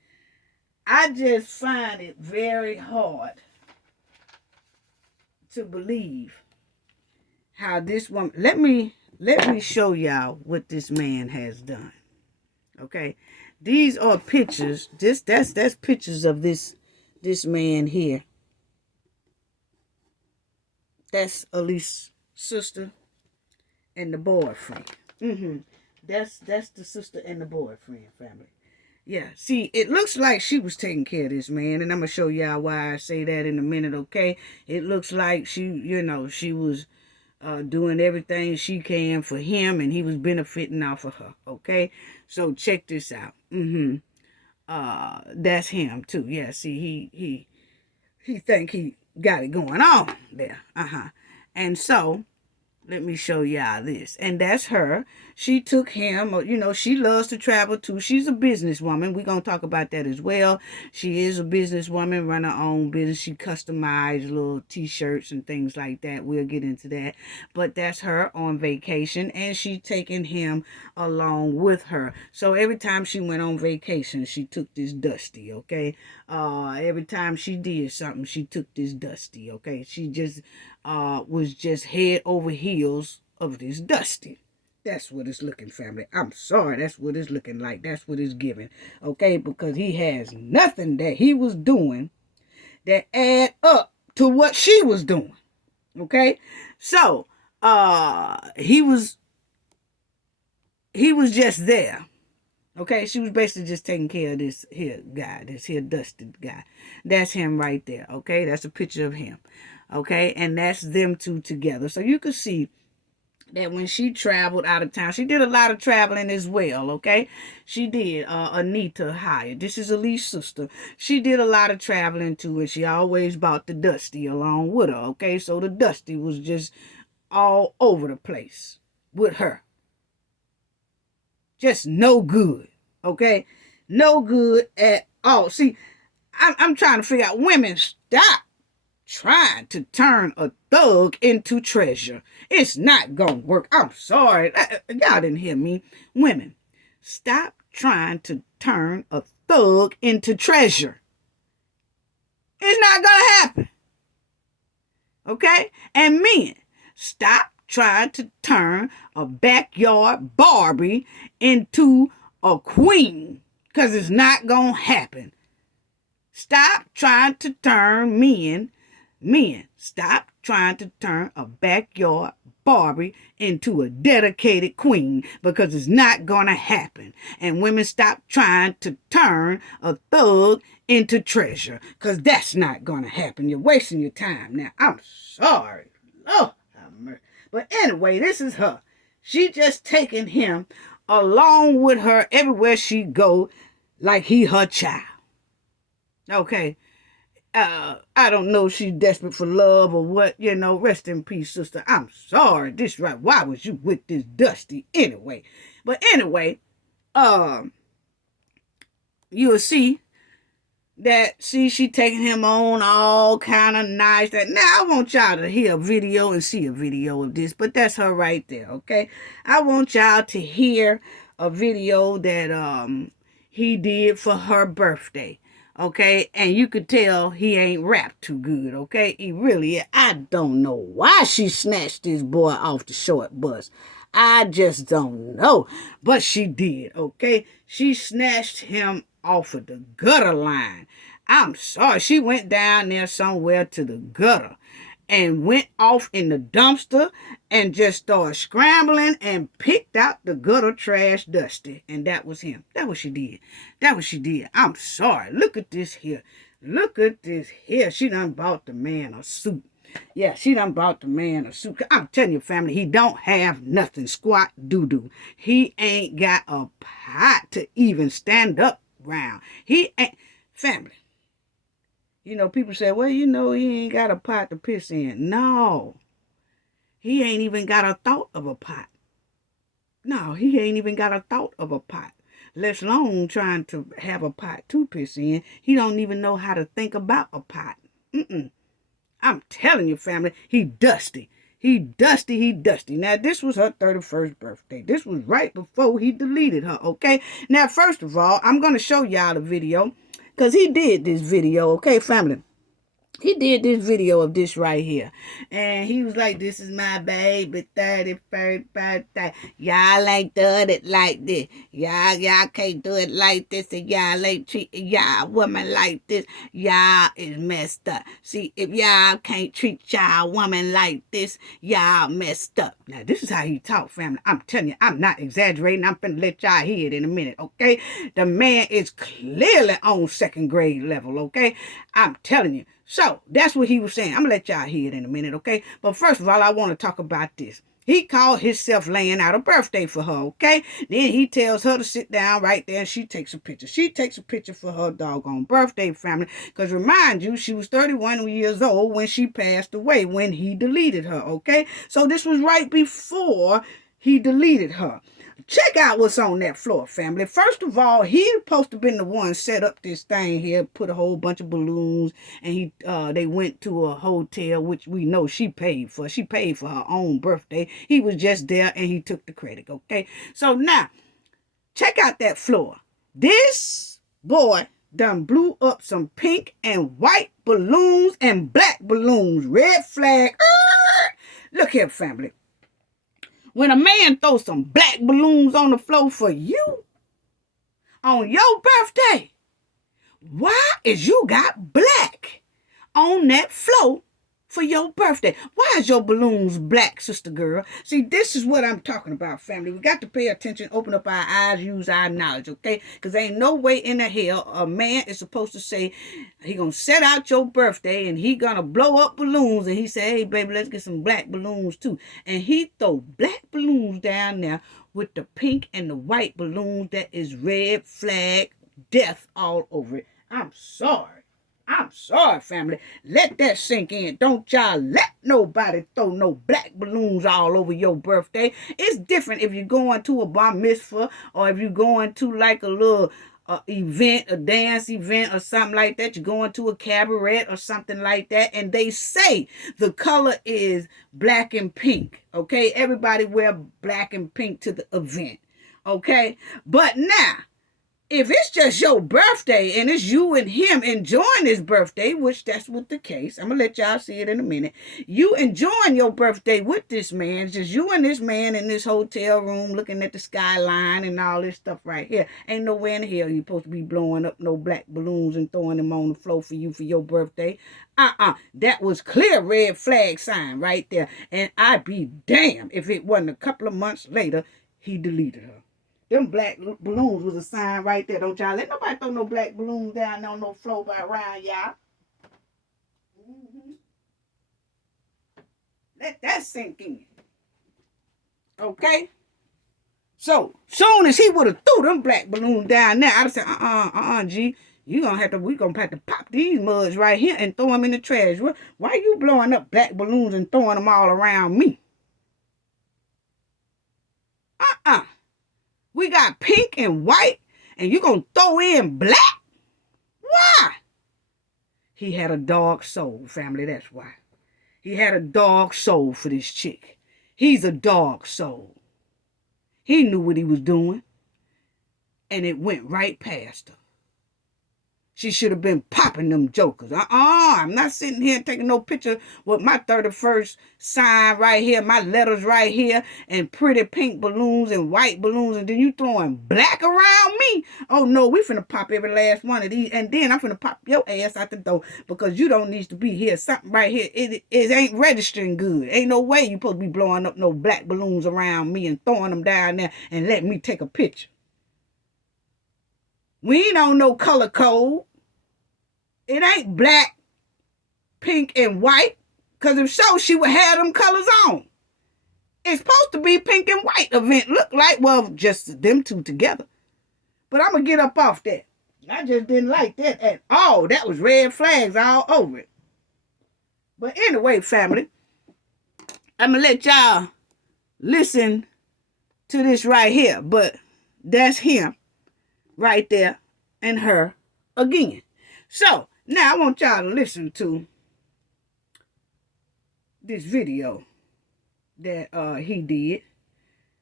I just find it very hard to believe how this woman. Let me show y'all what this man has done. Okay, these are pictures. That's pictures of this man here. That's Alysse's sister and the boyfriend. That's the sister and the boyfriend, family. Yeah, see, it looks like she was taking care of this man, and I'm going to show y'all why I say that in a minute, okay? It looks like she was doing everything she can for him, and he was benefiting off of her, okay? So check this out. That's him, too. Yeah, see, he think he got it going on there. And so, let me show y'all this. And that's her. She took him, she loves to travel too. She's a businesswoman. We're going to talk about that as well. She is a businesswoman, run her own business. She customized little t-shirts and things like that. We'll get into that. But that's her on vacation, and she taking him along with her. So every time she went on vacation, she took this Dusty, okay? Every time she did something, she took this Dusty, okay? She just was just head over heels of this Dusty. That's what it's looking, family. I'm sorry, that's what it's looking like. That's what it's giving, okay? Because he has nothing that he was doing that add up to what she was doing, okay? So, he was just there, okay? She was basically just taking care of this here guy, this here Dusty guy. That's him right there, okay? That's a picture of him, okay? And that's them two together. So you can see that when she traveled out of town, she did a lot of traveling as well, okay? She did. Anita Hyatt. This is Alysse's sister. She did a lot of traveling too, and she always brought the Dusty along with her, okay? So the Dusty was just all over the place with her. Just no good, okay? No good at all. See, I'm trying to figure out, women, stop trying to turn a thug into treasure. It's not gonna work. I'm sorry. Y'all didn't hear me. Women, stop trying to turn a thug into treasure. It's not gonna happen. Okay? And men, stop trying to turn a backyard Barbie into a queen. Because it's not gonna happen. Stop trying to turn men, stop trying to turn a backyard Barbie into a dedicated queen, because it's not going to happen. And women, stop trying to turn a thug into treasure, because that's not going to happen. You're wasting your time. Now, I'm sorry. Lord have mercy. But anyway, this is her. She just taking him along with her everywhere she go, like he her child. Okay. I don't know if she's desperate for love or what, rest in peace, sister. I'm sorry. This right. Why was you with this Dusty anyway? But anyway, you'll see that, she taking him on all kind of nice. That now I want y'all to hear a video and see a video of this, but that's her right there, okay? I want y'all to hear a video that he did for her birthday. Okay, and you could tell he ain't rapped too good, okay? He really, I don't know why she snatched this boy off the short bus. I just don't know, but she did, okay? She snatched him off of the gutter line. I'm sorry, she went down there somewhere to the gutter and went off in the dumpster and just started scrambling and picked out the gutter trash Dusty. And that was him. That's what she did. That's what she did. I'm sorry. Look at this here. Look at this here. She done bought the man a suit. Yeah, she done bought the man a suit. I'm telling you, family, he don't have nothing. Squat doo-doo. He ain't got a pot to even stand up round. He ain't. Family. People say, well, he ain't got a pot to piss in. No. He ain't even got a thought of a pot. No, he ain't even got a thought of a pot. Let alone trying to have a pot to piss in. He don't even know how to think about a pot. I'm telling you, family, he dusty. He dusty. Now, this was her 31st birthday. This was right before he deleted her, okay? Now, first of all, I'm going to show y'all the video. Because he did this video, okay, family? He did this video of this right here. And he was like, this is my baby 31st birthday. Y'all ain't done it like this. Y'all can't do it like this. And y'all ain't treating y'all woman like this. Y'all is messed up. See, if y'all can't treat y'all woman like this, y'all messed up. Now, this is how he talk, family. I'm telling you, I'm not exaggerating. I'm finna let y'all hear it in a minute, okay? The man is clearly on second grade level, okay? I'm telling you. So, that's what he was saying. I'm going to let y'all hear it in a minute, okay? But first of all, I want to talk about this. He called himself laying out a birthday for her, okay? Then he tells her to sit down right there and she takes a picture. She takes a picture for her doggone birthday, family. Because remind you, she was 31 years old when she passed away, when he deleted her, okay? So this was right before he deleted her. Check out what's on that floor, family. First of all, he supposed to been the one set up this thing here, put a whole bunch of balloons, and they went to a hotel, which we know she paid for. She paid for her own birthday. He was just there, and he took the credit, okay? So now, check out that floor. This boy done blew up some pink and white balloons and black balloons. Red flag. Look here, family. When a man throws some black balloons on the floor for you on your birthday, why is you got black on that floor for your birthday? Why is your balloons black, sister girl? See, this is what I'm talking about, family. We got to pay attention, open up our eyes, use our knowledge, okay? Because ain't no way in the hell a man is supposed to say he gonna set out your birthday and he gonna blow up balloons and he say, hey, baby, let's get some black balloons too. And he throw black balloons down there with the pink and the white balloons that is red flag, death all over it. I'm sorry, family. Let that sink in. Don't y'all let nobody throw no black balloons all over your birthday. It's different if you're going to a bar mitzvah or if you're going to like a little event, a dance event or something like that. You're going to a cabaret or something like that. And they say the color is black and pink. Okay? Everybody wear black and pink to the event. Okay? But now, If it's just your birthday and it's you and him enjoying his birthday, which that's what the case, I'm gonna let y'all see it in a minute. You enjoying your birthday with this man, just you and this man in this hotel room looking at the skyline and all this stuff right here. Ain't nowhere in the hell you supposed to be blowing up no black balloons and throwing them on the floor for you for your birthday. That was clear red flag sign right there. And I'd be damned if it wasn't a couple of months later he deleted her. Them black balloons was a sign right there. Don't y'all let nobody throw no black balloons down on no floor by around y'all. Mm-hmm. Let that sink in. Okay? So, soon as he would have threw them black balloons down there, I'd have said, G, we gonna have to pop these mugs right here and throw them in the trash. Why are you blowing up black balloons and throwing them all around me? We got pink and white, and you gonna throw in black? Why? He had a dark soul, family, that's why. He had a dark soul for this chick. He's a dark soul. He knew what he was doing, and it went right past her. She should have been popping them jokers. I'm not sitting here taking no picture with my 31st sign right here, my letters right here, and pretty pink balloons and white balloons, and then you throwing black around me? Oh, no, we finna pop every last one of these, and then I'm finna pop your ass out the door because you don't need to be here. Something right here, it ain't registering good. Ain't no way you supposed to be blowing up no black balloons around me and throwing them down there and letting me take a picture. We ain't on no color code. It ain't black, pink, and white. Because if so, she would have them colors on. It's supposed to be pink and white event. Look like, well, just them two together. But I'm going to get up off that. I just didn't like that at all. That was red flags all over it. But anyway, family, I'm going to let y'all listen to this right here. But that's him right there and her again. So, now I want y'all to listen to this video that he did.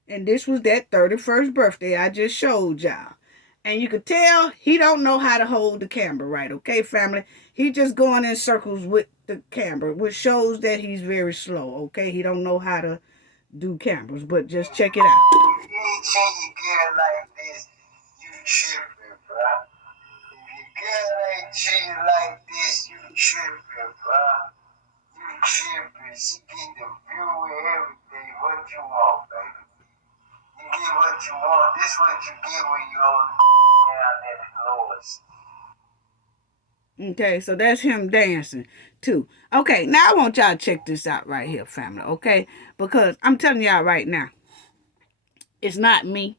And this was that 31st birthday I just showed y'all. And you could tell he don't know how to hold the camera right, okay, family? He just going in circles with the camera, which shows that he's very slow, okay? He don't know how to do cameras, but just check it out. If you ain't changing gear like this, you tripping, bro. If your girl ain't treating like this, you tripping, bro. You tripping. She get the view and everything. What you want, baby? You get what you want. This what you get when you hold down at the lowest. Okay, so that's him dancing too. Okay, now I want y'all to check this out right here, family, okay? Because I'm telling y'all right now, it's not me.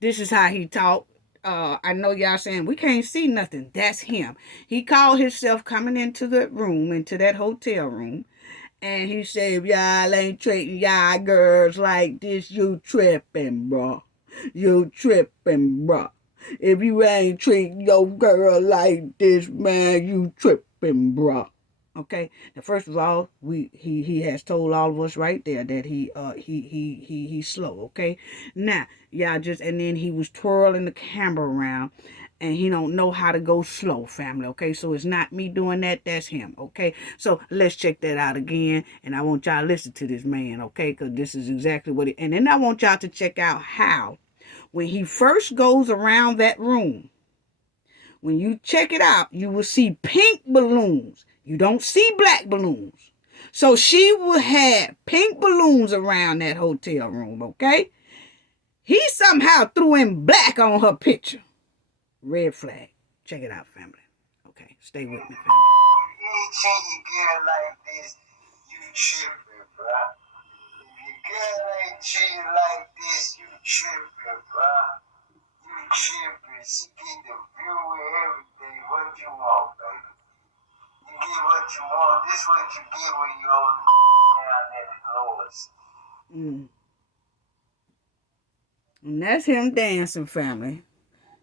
This is how he talk. I know y'all saying, we can't see nothing. That's him. He called himself coming into the room, into that hotel room. And he said, if y'all ain't treating y'all girls like this, you tripping, bro. You tripping, bro. If you ain't treating your girl like this, man, you tripping, bro. Okay. Now, first of all, he has told all of us right there that he's slow. Okay. Now, y'all and then he was twirling the camera around. And he don't know how to go slow, family, okay? So it's not me doing that, that's him, okay? So let's check that out again, and I want y'all to listen to this man, okay? Because this is exactly what and then I want y'all to check out how, when he first goes around that room, when you check it out, you will see pink balloons. You don't see black balloons. So she will have pink balloons around that hotel room, okay? He somehow threw in black on her picture. Red flag. Check it out, family. Okay, stay with me, family. If you ain't changing gear like this, you tripping, bro. If your girl ain't treating like this, you tripping, bro. You tripping. She get the view and everything. What you want, baby? You get what you want. This what you get when you hold down at the lowest. And that's him dancing, family.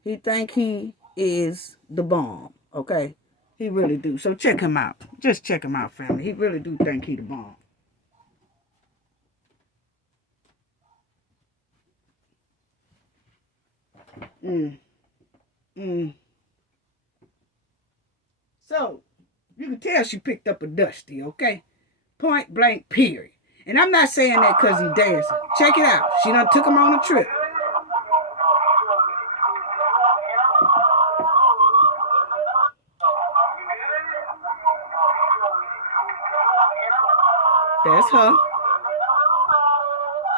He think he is the bomb, okay? He really do. So check him out. Just check him out, family. He really do think he the bomb. Mm. So, you can tell she picked up a Dusty, okay? Point blank, period. And I'm not saying that because he dancing. Check it out. She done took him on a trip. That's her.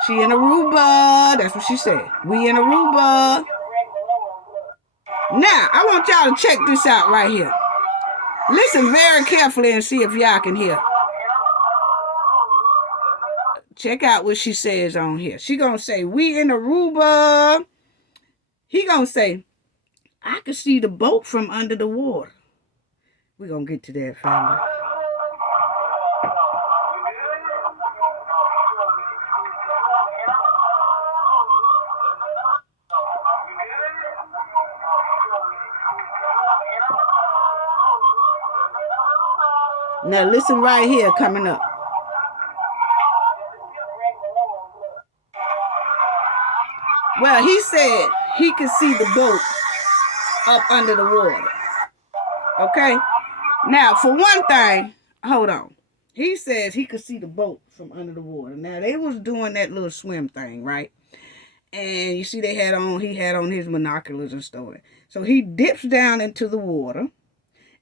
She in Aruba. That's what she said. We in Aruba. Now, I want y'all to check this out right here. Listen very carefully and see if y'all can hear. Check out what she says on here. She gonna say, we in Aruba. He gonna say, I can see the boat from under the water. We gonna get to that, family. Now listen right here coming up. Well, he said he could see the boat up under the water. Okay? Now, for one thing, hold on. He says he could see the boat from under the water. Now, they was doing that little swim thing, right? And you see he had on his binoculars and stuff. So he dips down into the water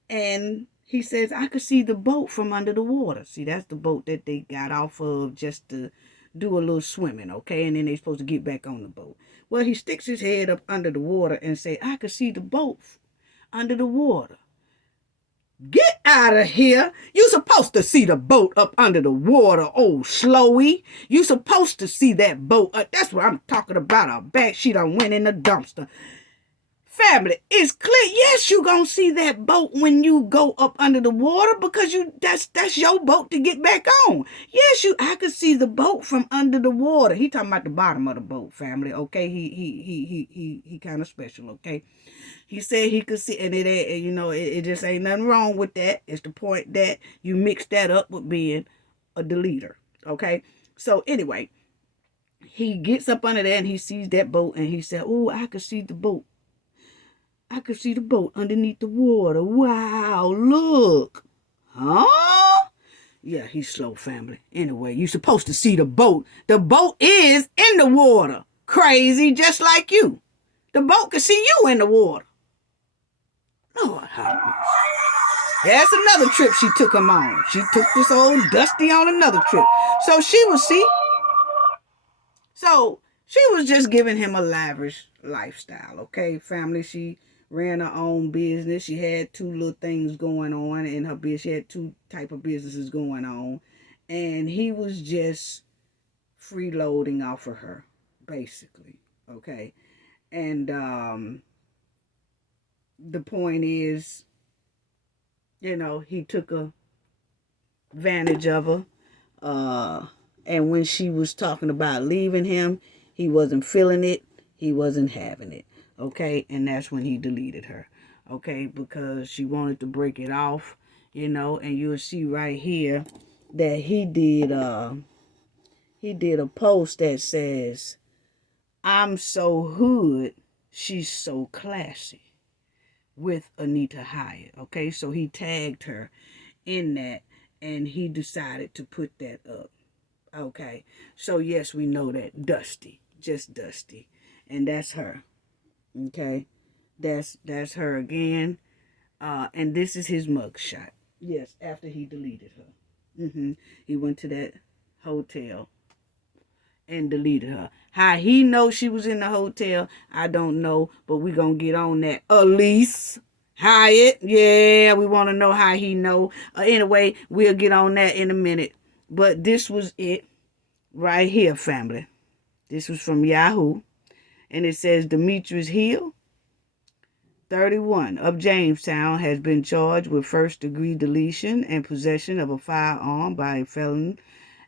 and he says, I could see the boat from under the water. See, that's the boat that they got off of just to do a little swimming, okay? And then they supposed to get back on the boat. Well, he sticks his head up under the water and say, I could see the boat under the water. Get out of here. You supposed to see the boat up under the water, old slowy. You supposed to see that boat. That's what I'm talking about. A bag she done went in the dumpster. Family, it's clear. Yes, you gonna see that boat when you go up under the water because that's your boat to get back on. Yes, I could see the boat from under the water. He talking about the bottom of the boat, family. Okay, he kind of special. Okay, he said he could see, and it just ain't nothing wrong with that. It's the point that you mix that up with being a deleter. Okay, so anyway, he gets up under there and he sees that boat and he said, "Oh, I could see the boat. I could see the boat underneath the water. Wow, look." Huh? Yeah, he's slow, family. Anyway, you supposed to see the boat. The boat is in the water. Crazy, just like you. The boat can see you in the water. Lord have mercy. That's another trip she took him on. She took this old Dusty on another trip. So she was just giving him a lavish lifestyle, okay, family? She ran her own business. She had two little things going on in her business. She had two type of businesses going on. And he was just freeloading off of her, basically, okay? And the point is, he took advantage of her. And when she was talking about leaving him, he wasn't feeling it. He wasn't having it. Okay, and that's when he deleted her. Okay, because she wanted to break it off, and you'll see right here that he did a post that says, "I'm so hood, she's so classy," with Anita Hyatt. Okay, so he tagged her in that, and he decided to put that up. Okay, so yes, we know that Dusty, just Dusty, and that's her. Okay, that's her again, and this is his mugshot. Yes, after he deleted her. He went to that hotel and deleted her. How he knows she was in the hotel, I don't know, but we gonna get on that. Alysse Hyatt, yeah, we want to know how he know. Anyway, we'll get on that in a minute. But this was it right here, family. This was from Yahoo. And it says Demetrius Hill, 31, of Jamestown, has been charged with first-degree deletion and possession of a firearm by a felon,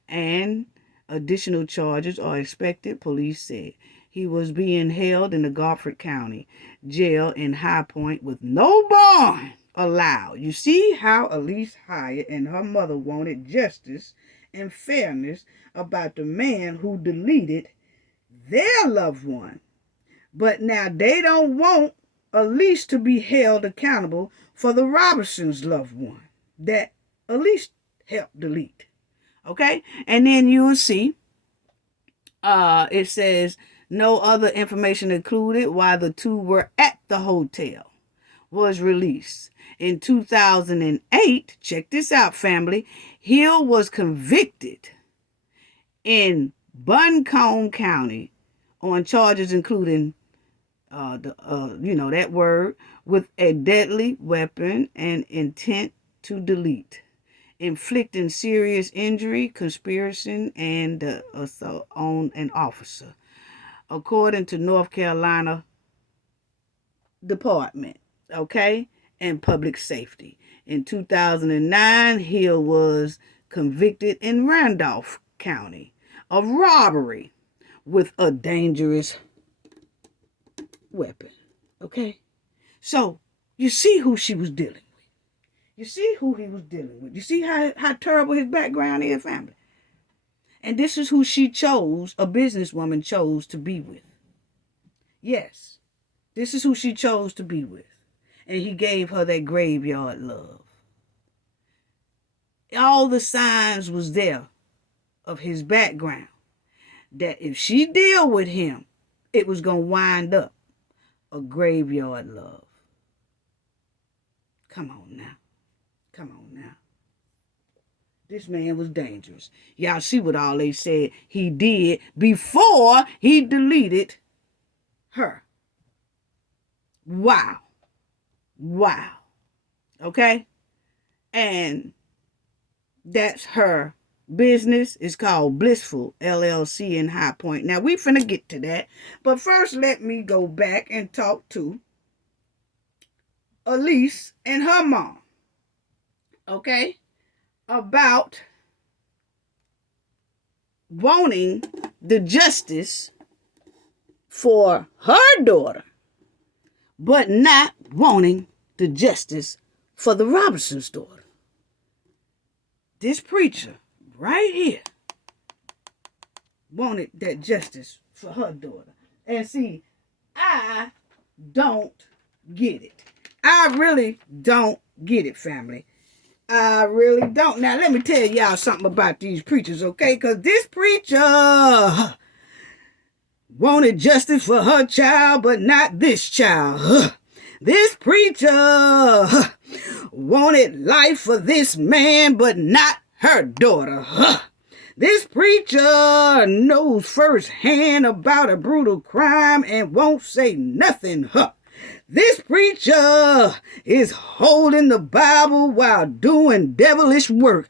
and additional charges are expected, police said. He was being held in the Garfield County Jail in High Point with no bond allowed. You see how Alysse Hyatt and her mother wanted justice and fairness about the man who deleted their loved one. But now they don't want Alysse to be held accountable for the Robertsons' loved one that Alysse helped delete. Okay? And then you will see it says no other information included while the two were at the hotel was released. In 2008, check this out, family, Hill was convicted in Buncombe County on charges including that word, with a deadly weapon and intent to delete, inflicting serious injury, conspiracy, and assault on an officer, according to North Carolina Department, and Public Safety. In 2009, Hill was convicted in Randolph County of robbery with a dangerous weapon. Okay? So, you see who she was dealing with. You see who he was dealing with. You see how terrible his background is, family. And this is who she chose, a businesswoman chose to be with. Yes, this is who she chose to be with. And he gave her that graveyard love. All the signs was there of his background, that if she deal with him, it was going to wind up a graveyard love. Come on now. Come on now. This man was dangerous. Y'all see what all they said he did before he deleted her. Wow. Wow. Okay? And that's her business. It's called Blissful LLC in High Point. Now, we finna get to that. But first, let me go back and talk to Alysse and her mom. Okay? About wanting the justice for her daughter, but not wanting the justice for the Robertsons' daughter. This preacher right here wanted that justice for her daughter. And see, I don't get it. I really don't get it, family. I really don't. Now, let me tell y'all something about these preachers, okay? Because this preacher wanted justice for her child, but not this child. This preacher wanted life for this man, but not her daughter. This preacher knows firsthand about a brutal crime and won't say nothing. This preacher is holding the Bible while doing devilish work.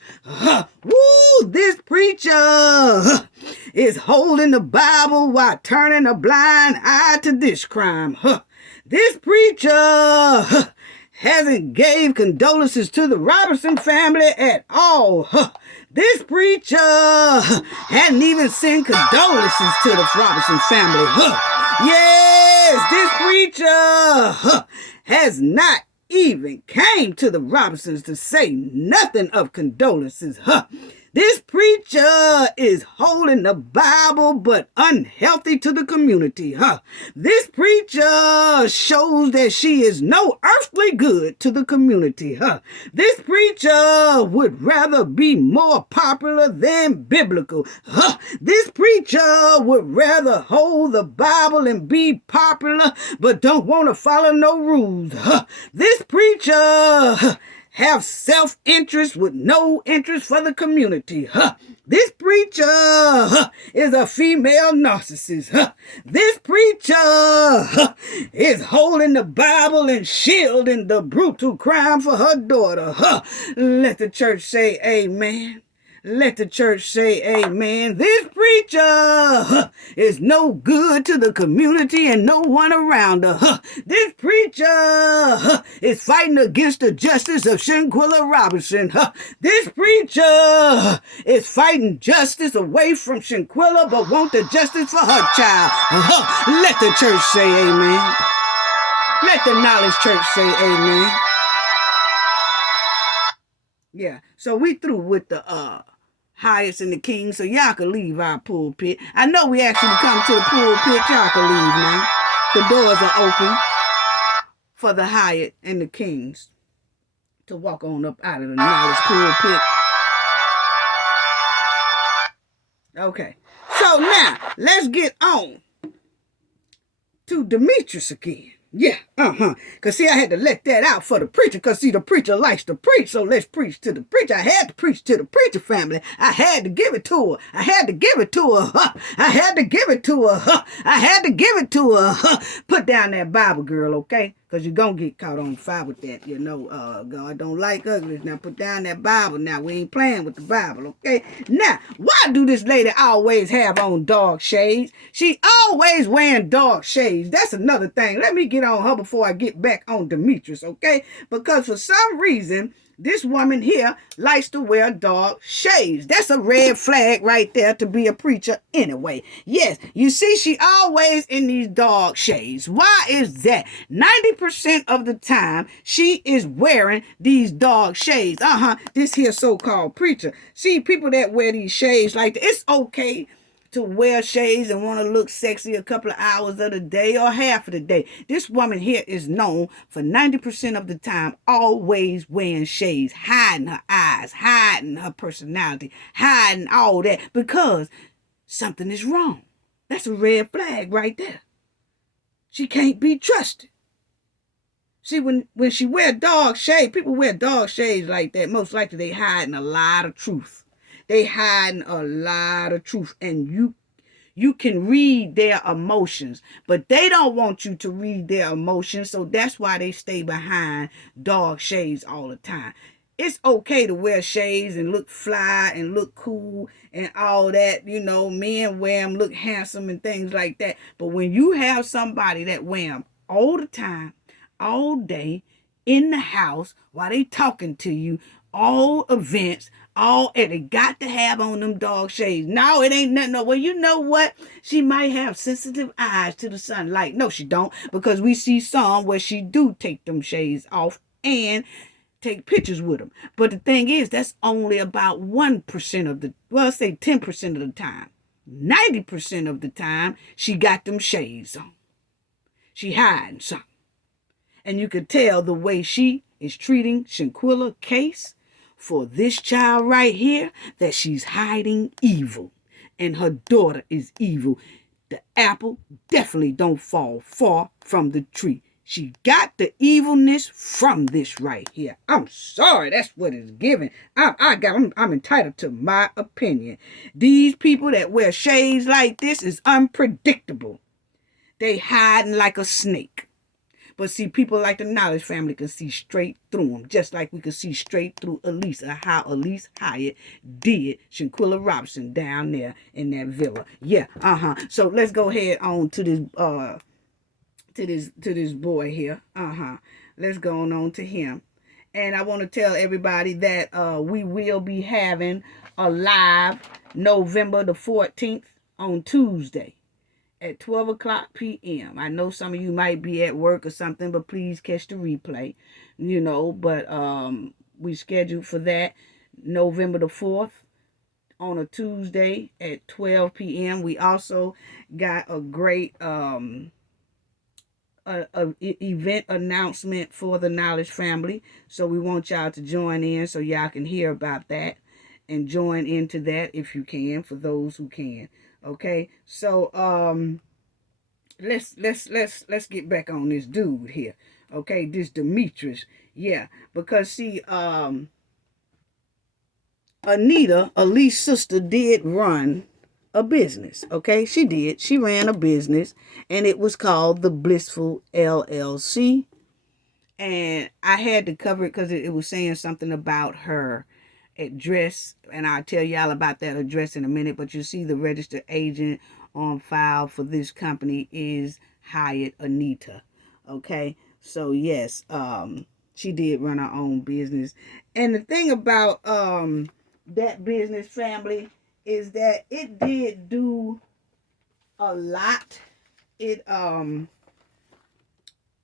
Woo! This preacher is holding the Bible while turning a blind eye to this crime. This preacher hasn't gave condolences to the Robertson family at all. This preacher hadn't even sent condolences to the Robertson family. Yes, this preacher has not even came to the Robertsons to say nothing of condolences. This preacher is holding the Bible but unhealthy to the community. This preacher shows that she is no earthly good to the community. This preacher would rather be more popular than biblical. This preacher would rather hold the Bible and be popular but don't want to follow no rules. This preacher have self-interest with no interest for the community. This preacher is a female narcissist. This preacher is holding the Bible and shielding the brutal crime for her daughter. Let the church say amen. Let the church say amen. This preacher is no good to the community and no one around her. This preacher is fighting against the justice of Shanquella Robinson. This preacher is fighting justice away from Shanquella but want the justice for her child. Let the church say amen. Let the knowledge church say amen. Yeah, so we through with the Hyatts and the Kings, so y'all can leave our pulpit. I know we actually come to the pulpit. Y'all can leave now. The doors are open. for the Hyatt and the Kings to walk on up out of the knowledge pulpit. Okay, so now let's get on to Demetrius again. Yeah, Because see, I had to let that out for the preacher, because see, the preacher likes to preach, so let's preach to the preacher. I had to preach to the preacher family. I had to give it to her. I had to give it to her. I had to give it to her. I had to give it to her. Put down that Bible, girl, okay? Because you're going to get caught on fire with that, God don't like ugliness. Now put down that Bible. Now we ain't playing with the Bible, okay? Now, why do this lady always have on dark shades? She always wearing dark shades. That's another thing. Let me get on her before I get back on Demetrius, okay? Because for some reason, this woman here likes to wear dark shades. That's a red flag right there to be a preacher anyway. Yes, you see, she always in these dark shades. Why is that? 90% of the time, she is wearing these dark shades. This here so-called preacher. See, people that wear these shades like that, it's okay to wear shades and want to look sexy a couple of hours of the day or half of the day. This woman here is known for 90% of the time always wearing shades, hiding her eyes, hiding her personality, hiding all that because something is wrong. That's a red flag right there. She can't be trusted. See, when she wear dark shades, people wear dark shades like that, most likely they hiding a lot of truth. They hiding a lot of truth, and you can read their emotions, but they don't want you to read their emotions, so that's why they stay behind dark shades all the time. It's okay to wear shades and look fly and look cool and all that, men wear them, look handsome and things like that, but when you have somebody that wear them all the time, all day, in the house, while they talking to you, all events, and they got to have on them dog shades. No, it ain't nothing. No, well, you know what? She might have sensitive eyes to the sunlight. No, she don't, because we see some where she do take them shades off and take pictures with them. But the thing is, that's only about 1% of the, well, say 10% of the time. 90% of the time, she got them shades on. She hiding something. And you could tell the way she is treating Shanquella case for this child right here, that she's hiding evil. And her daughter is evil. The apple definitely don't fall far from the tree. She got the evilness from this right here. I'm sorry, that's what it's given. I'm entitled to my opinion. These people that wear shades like this is unpredictable. They hiding like a snake. But see, people like the Knowledge family can see straight through them, just like we can see straight through Alysse, or how Alysse Hyatt did Shanquella Robinson down there in that villa. Yeah, So let's go ahead on to this boy here. Let's go on to him. And I want to tell everybody that we will be having a live November the 14th on Tuesday at 12 o'clock p.m. I know some of you might be at work or something, but please catch the replay, but we scheduled for that November the 4th on a Tuesday at 12 p.m. We also got a great event announcement for the Knowledge family, so we want y'all to join in so y'all can hear about that and join into that if you can, for those who can. Okay, so let's get back on this dude here. Okay, this Demetrius. Yeah, because see, Alysse's sister, did run a business. Okay, she did. She ran a business, and it was called the Blissful LLC. And I had to cover it because it was saying something about her address, and I'll tell y'all about that address in a minute. But you see, the registered agent on file for this company is Hyatt Anita. Okay, so yes, she did run her own business. And the thing about that business, family, is that it did do a lot.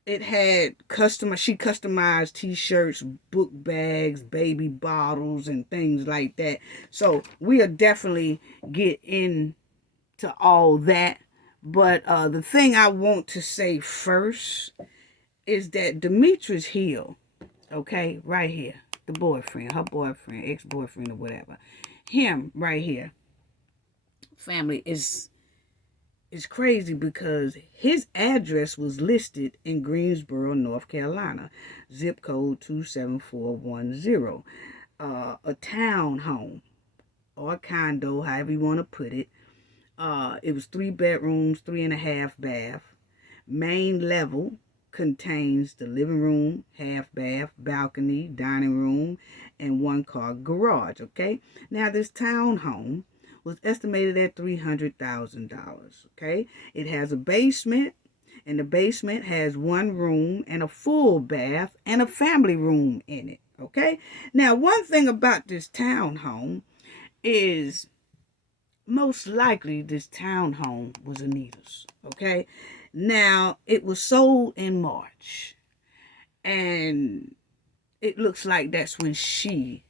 It had she customized t-shirts, book bags, baby bottles, and things like that. So we'll definitely get into all that. But the thing I want to say first is that Demetrius Hill, okay, right here, the boyfriend, her boyfriend, ex-boyfriend or whatever, him right here, family, is crazy because his address was listed in Greensboro, North Carolina, zip code 27410, a townhome or a condo, however you want to put it. It was 3 bedrooms, 3.5 bath. Main level contains the living room, half bath, balcony, dining room, and 1-car garage. Okay, now this townhome was estimated at $300,000. Okay, it has a basement, and the basement has 1 room and a full bath and a family room in it. Okay, now one thing about this townhome is most likely this townhome was Anita's. Okay, now it was sold in March, and it looks like that's when she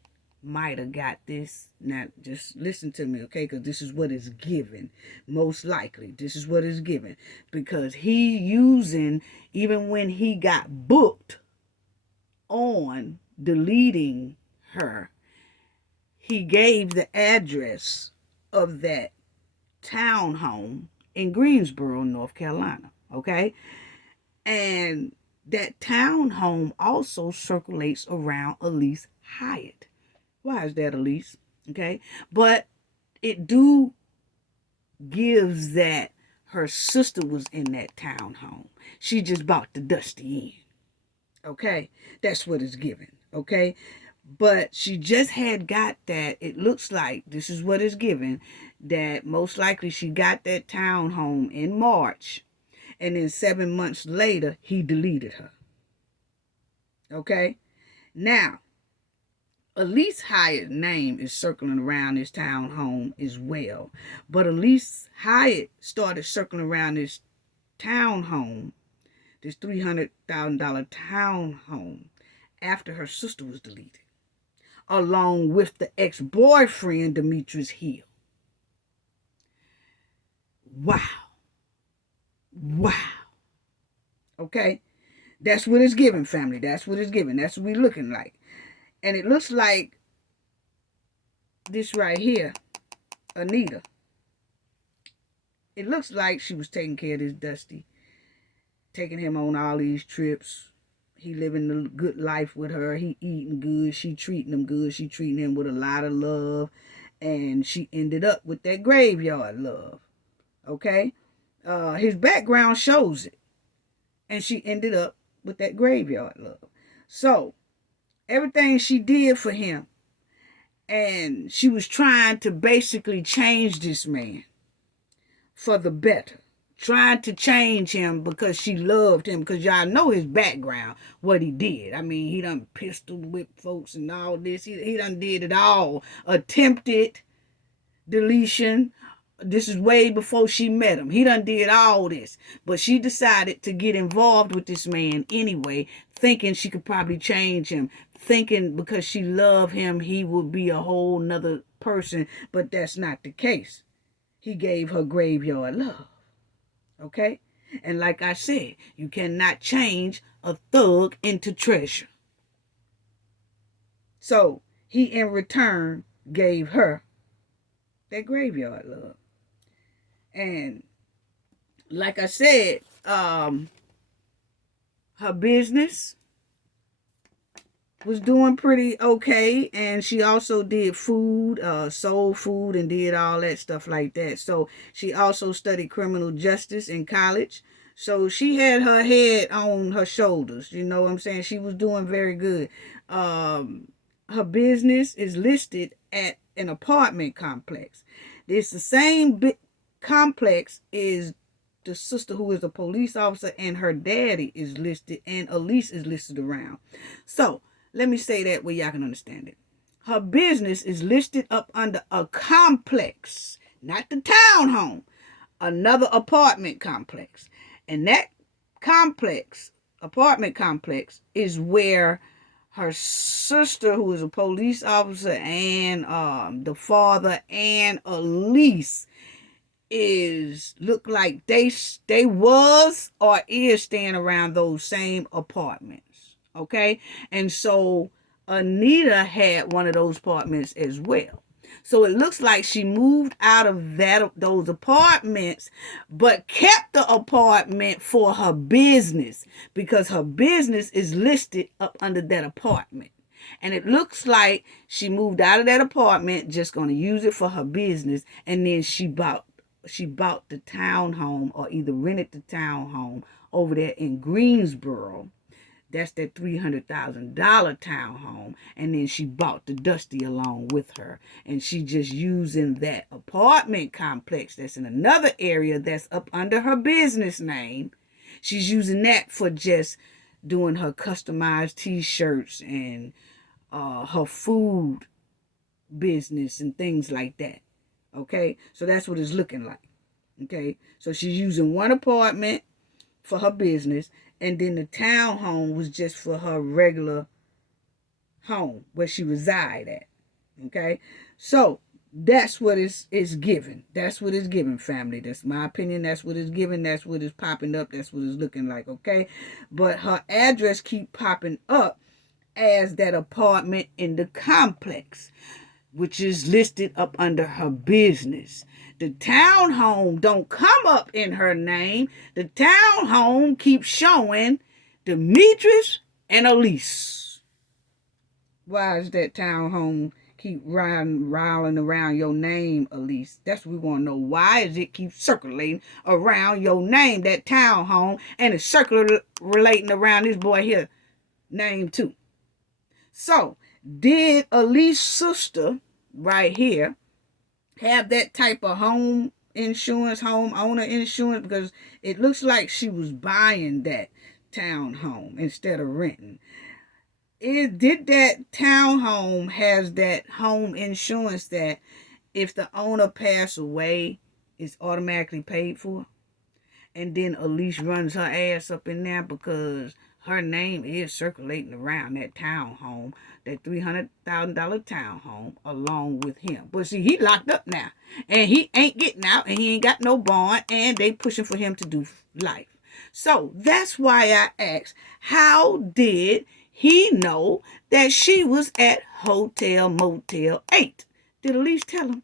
might have got this. Now just listen to me, okay, because this is what is given. Most likely this is what is given, because he using, even when he got booked on deleting her, he gave the address of that townhome in Greensboro, North Carolina. Okay, and that townhome also circulates around Alysse Hyatt. Why is that, Alysse? Okay, but it do gives that her sister was in that townhome. She just bought the dusty in. Okay, that's what it's given. Okay, but she just had got that. It looks like this is what is given, that most likely she got that townhome in March, and then 7 months later he deleted her. Okay, now Alysse Hyatt's name is circling around this townhome as well, but Alysse Hyatt started circling around this townhome, this $300,000 townhome, after her sister was deleted, along with the ex-boyfriend Demetrius Hill. Wow. Wow. Okay? That's what it's giving, family. That's what it's giving. That's what we're looking like. And it looks like this right here, Anita. It looks like she was taking care of this Dusty, taking him on all these trips. He living the good life with her. He eating good. She treating him good. She treating him with a lot of love. And she ended up with that graveyard love. Okay? His background shows it. And she ended up with that graveyard love. So, everything she did for him, and she was trying to basically change this man for the better. Trying to change him because she loved him, because y'all know his background, what he did. I mean, he done pistol whipped folks and all this. He done did it all. Attempted deletion. This is way before she met him. He done did all this. But she decided to get involved with this man anyway, thinking she could probably change him, thinking because she loved him, he would be a whole nother person. But that's not the case. He gave her graveyard love. Okay? And like I said, you cannot change a thug into treasure. So he in return gave her that graveyard love. And like I said, her business was doing pretty okay, and she also did food, sold food, and did all that stuff like that. So she also studied criminal justice in college. So she had her head on her shoulders. You know what I'm saying? She was doing very good. Her business is listed at an apartment complex. It's the same complex is the sister who is a police officer, and her daddy is listed, and Alysse is listed around. So let me say that where y'all can understand it. Her business is listed up under a complex, not the townhome, another apartment complex. And that complex, apartment complex, is where her sister, who is a police officer, and the father, and Alysse is look like they was or is staying around those same apartments. Okay, and so Anita had one of those apartments as well. So it looks like she moved out of those apartments, but kept the apartment for her business because her business is listed up under that apartment. And it looks like she moved out of that apartment, just going to use it for her business, and then she bought the townhome or either rented the townhome over there in Greensboro. That's that $300,000 townhome. And then she bought the Dusty along with her. And she just using that apartment complex that's in another area that's up under her business name. She's using that for just doing her customized t-shirts and her food business and things like that. Okay, so that's what it's looking like. Okay, so she's using one apartment for her business, and then the townhome was just for her regular home where she reside at. Okay, so that's what it's given. That's what it's given, family. That's my opinion. That's what it's given. That's what is popping up. That's what it's looking like. Okay, but her address keep popping up as that apartment in the complex, which is listed up under her business. The townhome don't come up in her name. The townhome keeps showing Demetrius and Alysse. Why is that townhome keep riling around your name, Alysse? That's what we want to know. Why is it keep circulating around your name, that townhome, and it's circulating around this boy here name too? So, did Alysse's sister right here have that type of home insurance, homeowner insurance? Because it looks like she was buying that townhome instead of renting. Did that townhome has that home insurance that if the owner pass away, it's automatically paid for? And then Alysse runs her ass up in there because her name is circulating around that townhome, that $300,000 townhome, along with him. But see, he locked up now, and he ain't getting out, and he ain't got no bond, and they pushing for him to do life. So that's why I asked, how did he know that she was at Hotel Motel 8? Did Alysse tell him?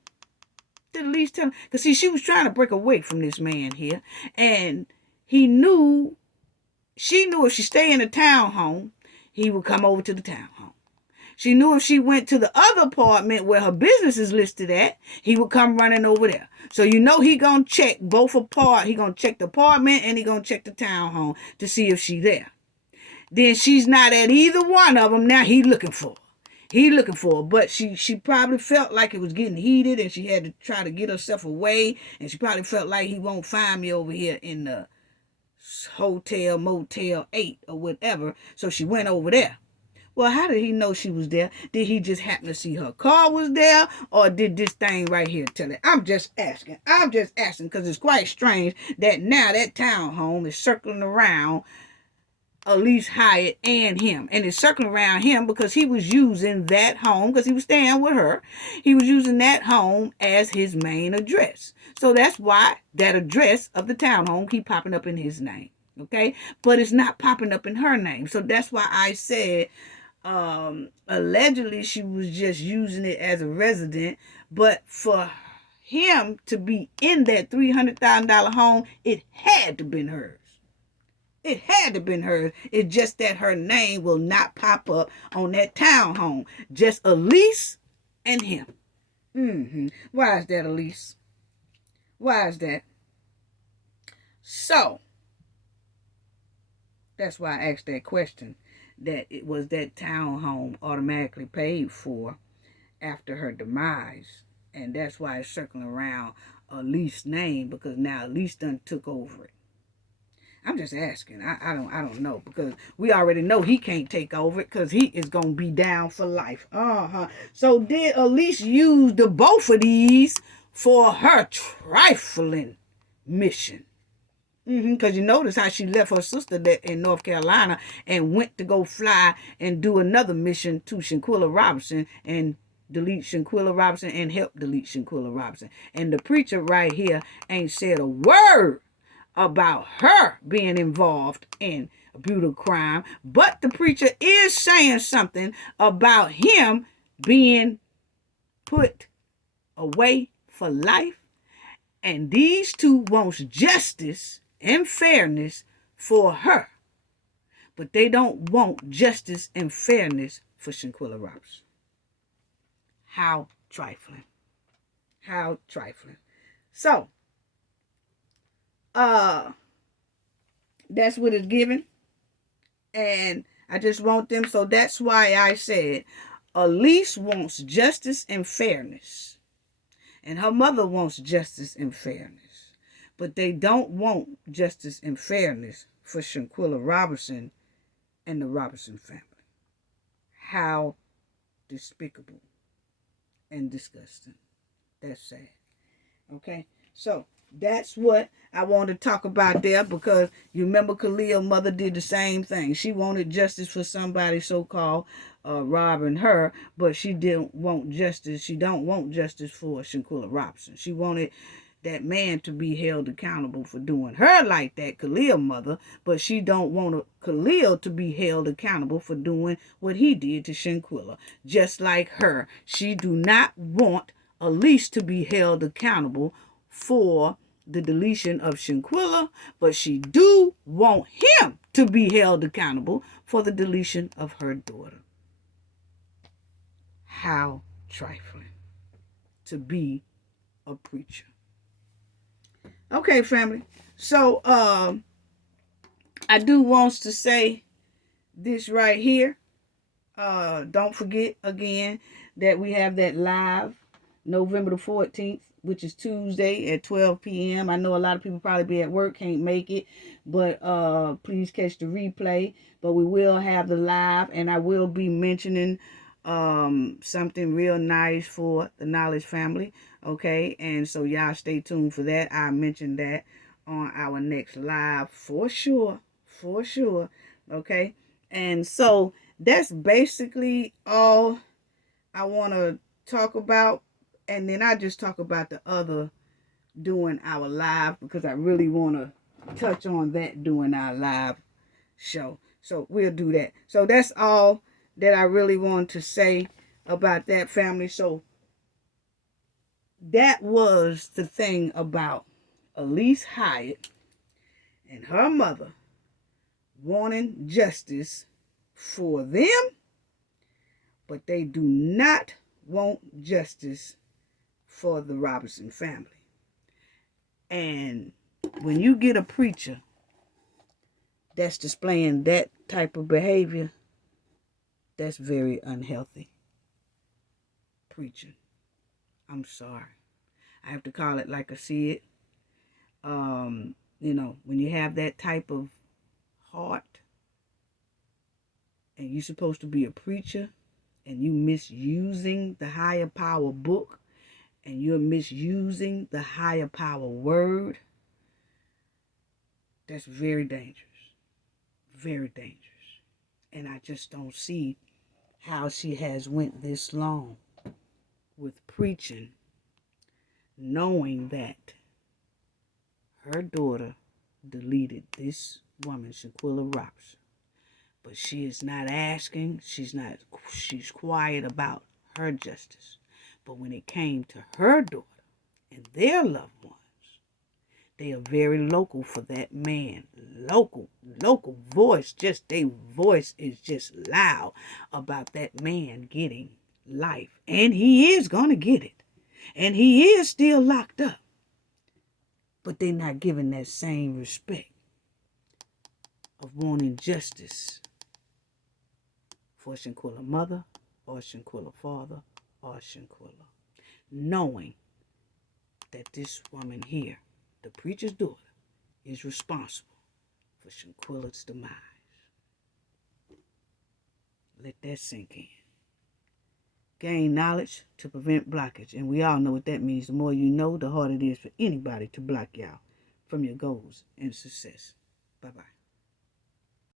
Because see, she was trying to break away from this man here, and she knew if she stayed in the townhome, he would come over to the townhome. She knew if she went to the other apartment where her business is listed at, he would come running over there. So he gonna check both apart. He gonna check the apartment and he gonna check the townhome to see if she there. Then she's not at either one of them. Now he looking for her. But she probably felt like it was getting heated and she had to try to get herself away. And she probably felt like he won't find me over here in the Hotel Motel 8 or whatever. So she went over there. Well, how did he know she was there? Did he just happen to see her car was there? Or did this thing right here tell it? I'm just asking because it's quite strange that now that townhome is circling around Alysse Hyatt and him. And it's circling around him because he was using that home, because he was staying with her. He was using that home as his main address. So that's why that address of the townhome keep popping up in his name. Okay? But it's not popping up in her name. So that's why I said allegedly she was just using it as a resident. But for him to be in that $300,000 home, it had to have been hers. It had to have been hers. It's just that her name will not pop up on that townhome. Just Alysse and him. Why is that, Alysse? Why is that? So, that's why I asked that question. That it was that townhome automatically paid for after her demise. And that's why it's circling around Alysse's name, because now Alysse done took over it. I'm just asking. I don't know, because we already know he can't take over it because he is going to be down for life. So did Alysse use the both of these for her trifling mission? Because you notice how she left her sister in North Carolina and went to go fly and do another mission to Shanquella Robinson and delete Shanquella Robinson and help delete Shanquella Robinson. And the preacher right here ain't said a word about her being involved in a brutal crime, but the preacher is saying something about him being put away for life. And these two wants justice and fairness for her, but they don't want justice and fairness for Shanquella Robinson. How trifling. How trifling. So, that's what it's given. And I just want them. So that's why I said Alysse wants justice and fairness. And her mother wants justice and fairness. But they don't want justice and fairness for Shanquella Robinson and the Robinson family. How despicable and disgusting. That's sad. Okay? So that's what I want to talk about there, because you remember Khalil's mother did the same thing. She wanted justice for somebody so-called robbing her, but she didn't want justice. She don't want justice for Shanquella Robinson. She wanted that man to be held accountable for doing her like that, Khalil's mother, but she don't want Khalil to be held accountable for doing what he did to Shanquella. Just like her, she do not want Alysse to be held accountable for the deletion of Shanquella, but she do want him to be held accountable for the deletion of her daughter. How trifling to be a preacher. Okay, family. So I do want to say this right here. Don't forget again that we have that live November the 14th, which is Tuesday at 12 p.m. I know a lot of people probably be at work, can't make it, but please catch the replay. But we will have the live, and I will be mentioning something real nice for the Knowledge family. Okay, and so y'all stay tuned for that. I mentioned that on our next live for sure. Okay, and so that's basically all I want to talk about. And then I just talk about the other doing our live, because I really want to touch on that during our live show. So we'll do that. So that's all that I really want to say about that, family. So that was the thing about Alysse Hyatt and her mother wanting justice for them, but they do not want justice for the Robinson family. And when you get a preacher that's displaying that type of behavior, that's very unhealthy. Preacher, I'm sorry. I have to call it like I see it. When you have that type of heart and you're supposed to be a preacher and you misusing the higher power book and you're misusing the higher power word, that's very dangerous. Very dangerous. And I just don't see how she has went this long with preaching, knowing that her daughter deleted this woman, Shanquella Robinson. But she is not asking, she's quiet about her justice. But when it came to her daughter and their loved ones, they are very local for that man. Local voice. Just their voice is just loud about that man getting life. And he is going to get it. And he is still locked up. But they're not giving that same respect of wanting justice for Shanquella mother or Shanquella father or Shanquella. Knowing that this woman here, the preacher's daughter, is responsible for Shanquella's demise. Let that sink in. Gain knowledge to prevent blockage. And we all know what that means. The more you know, the harder it is for anybody to block y'all from your goals and success. Bye-bye.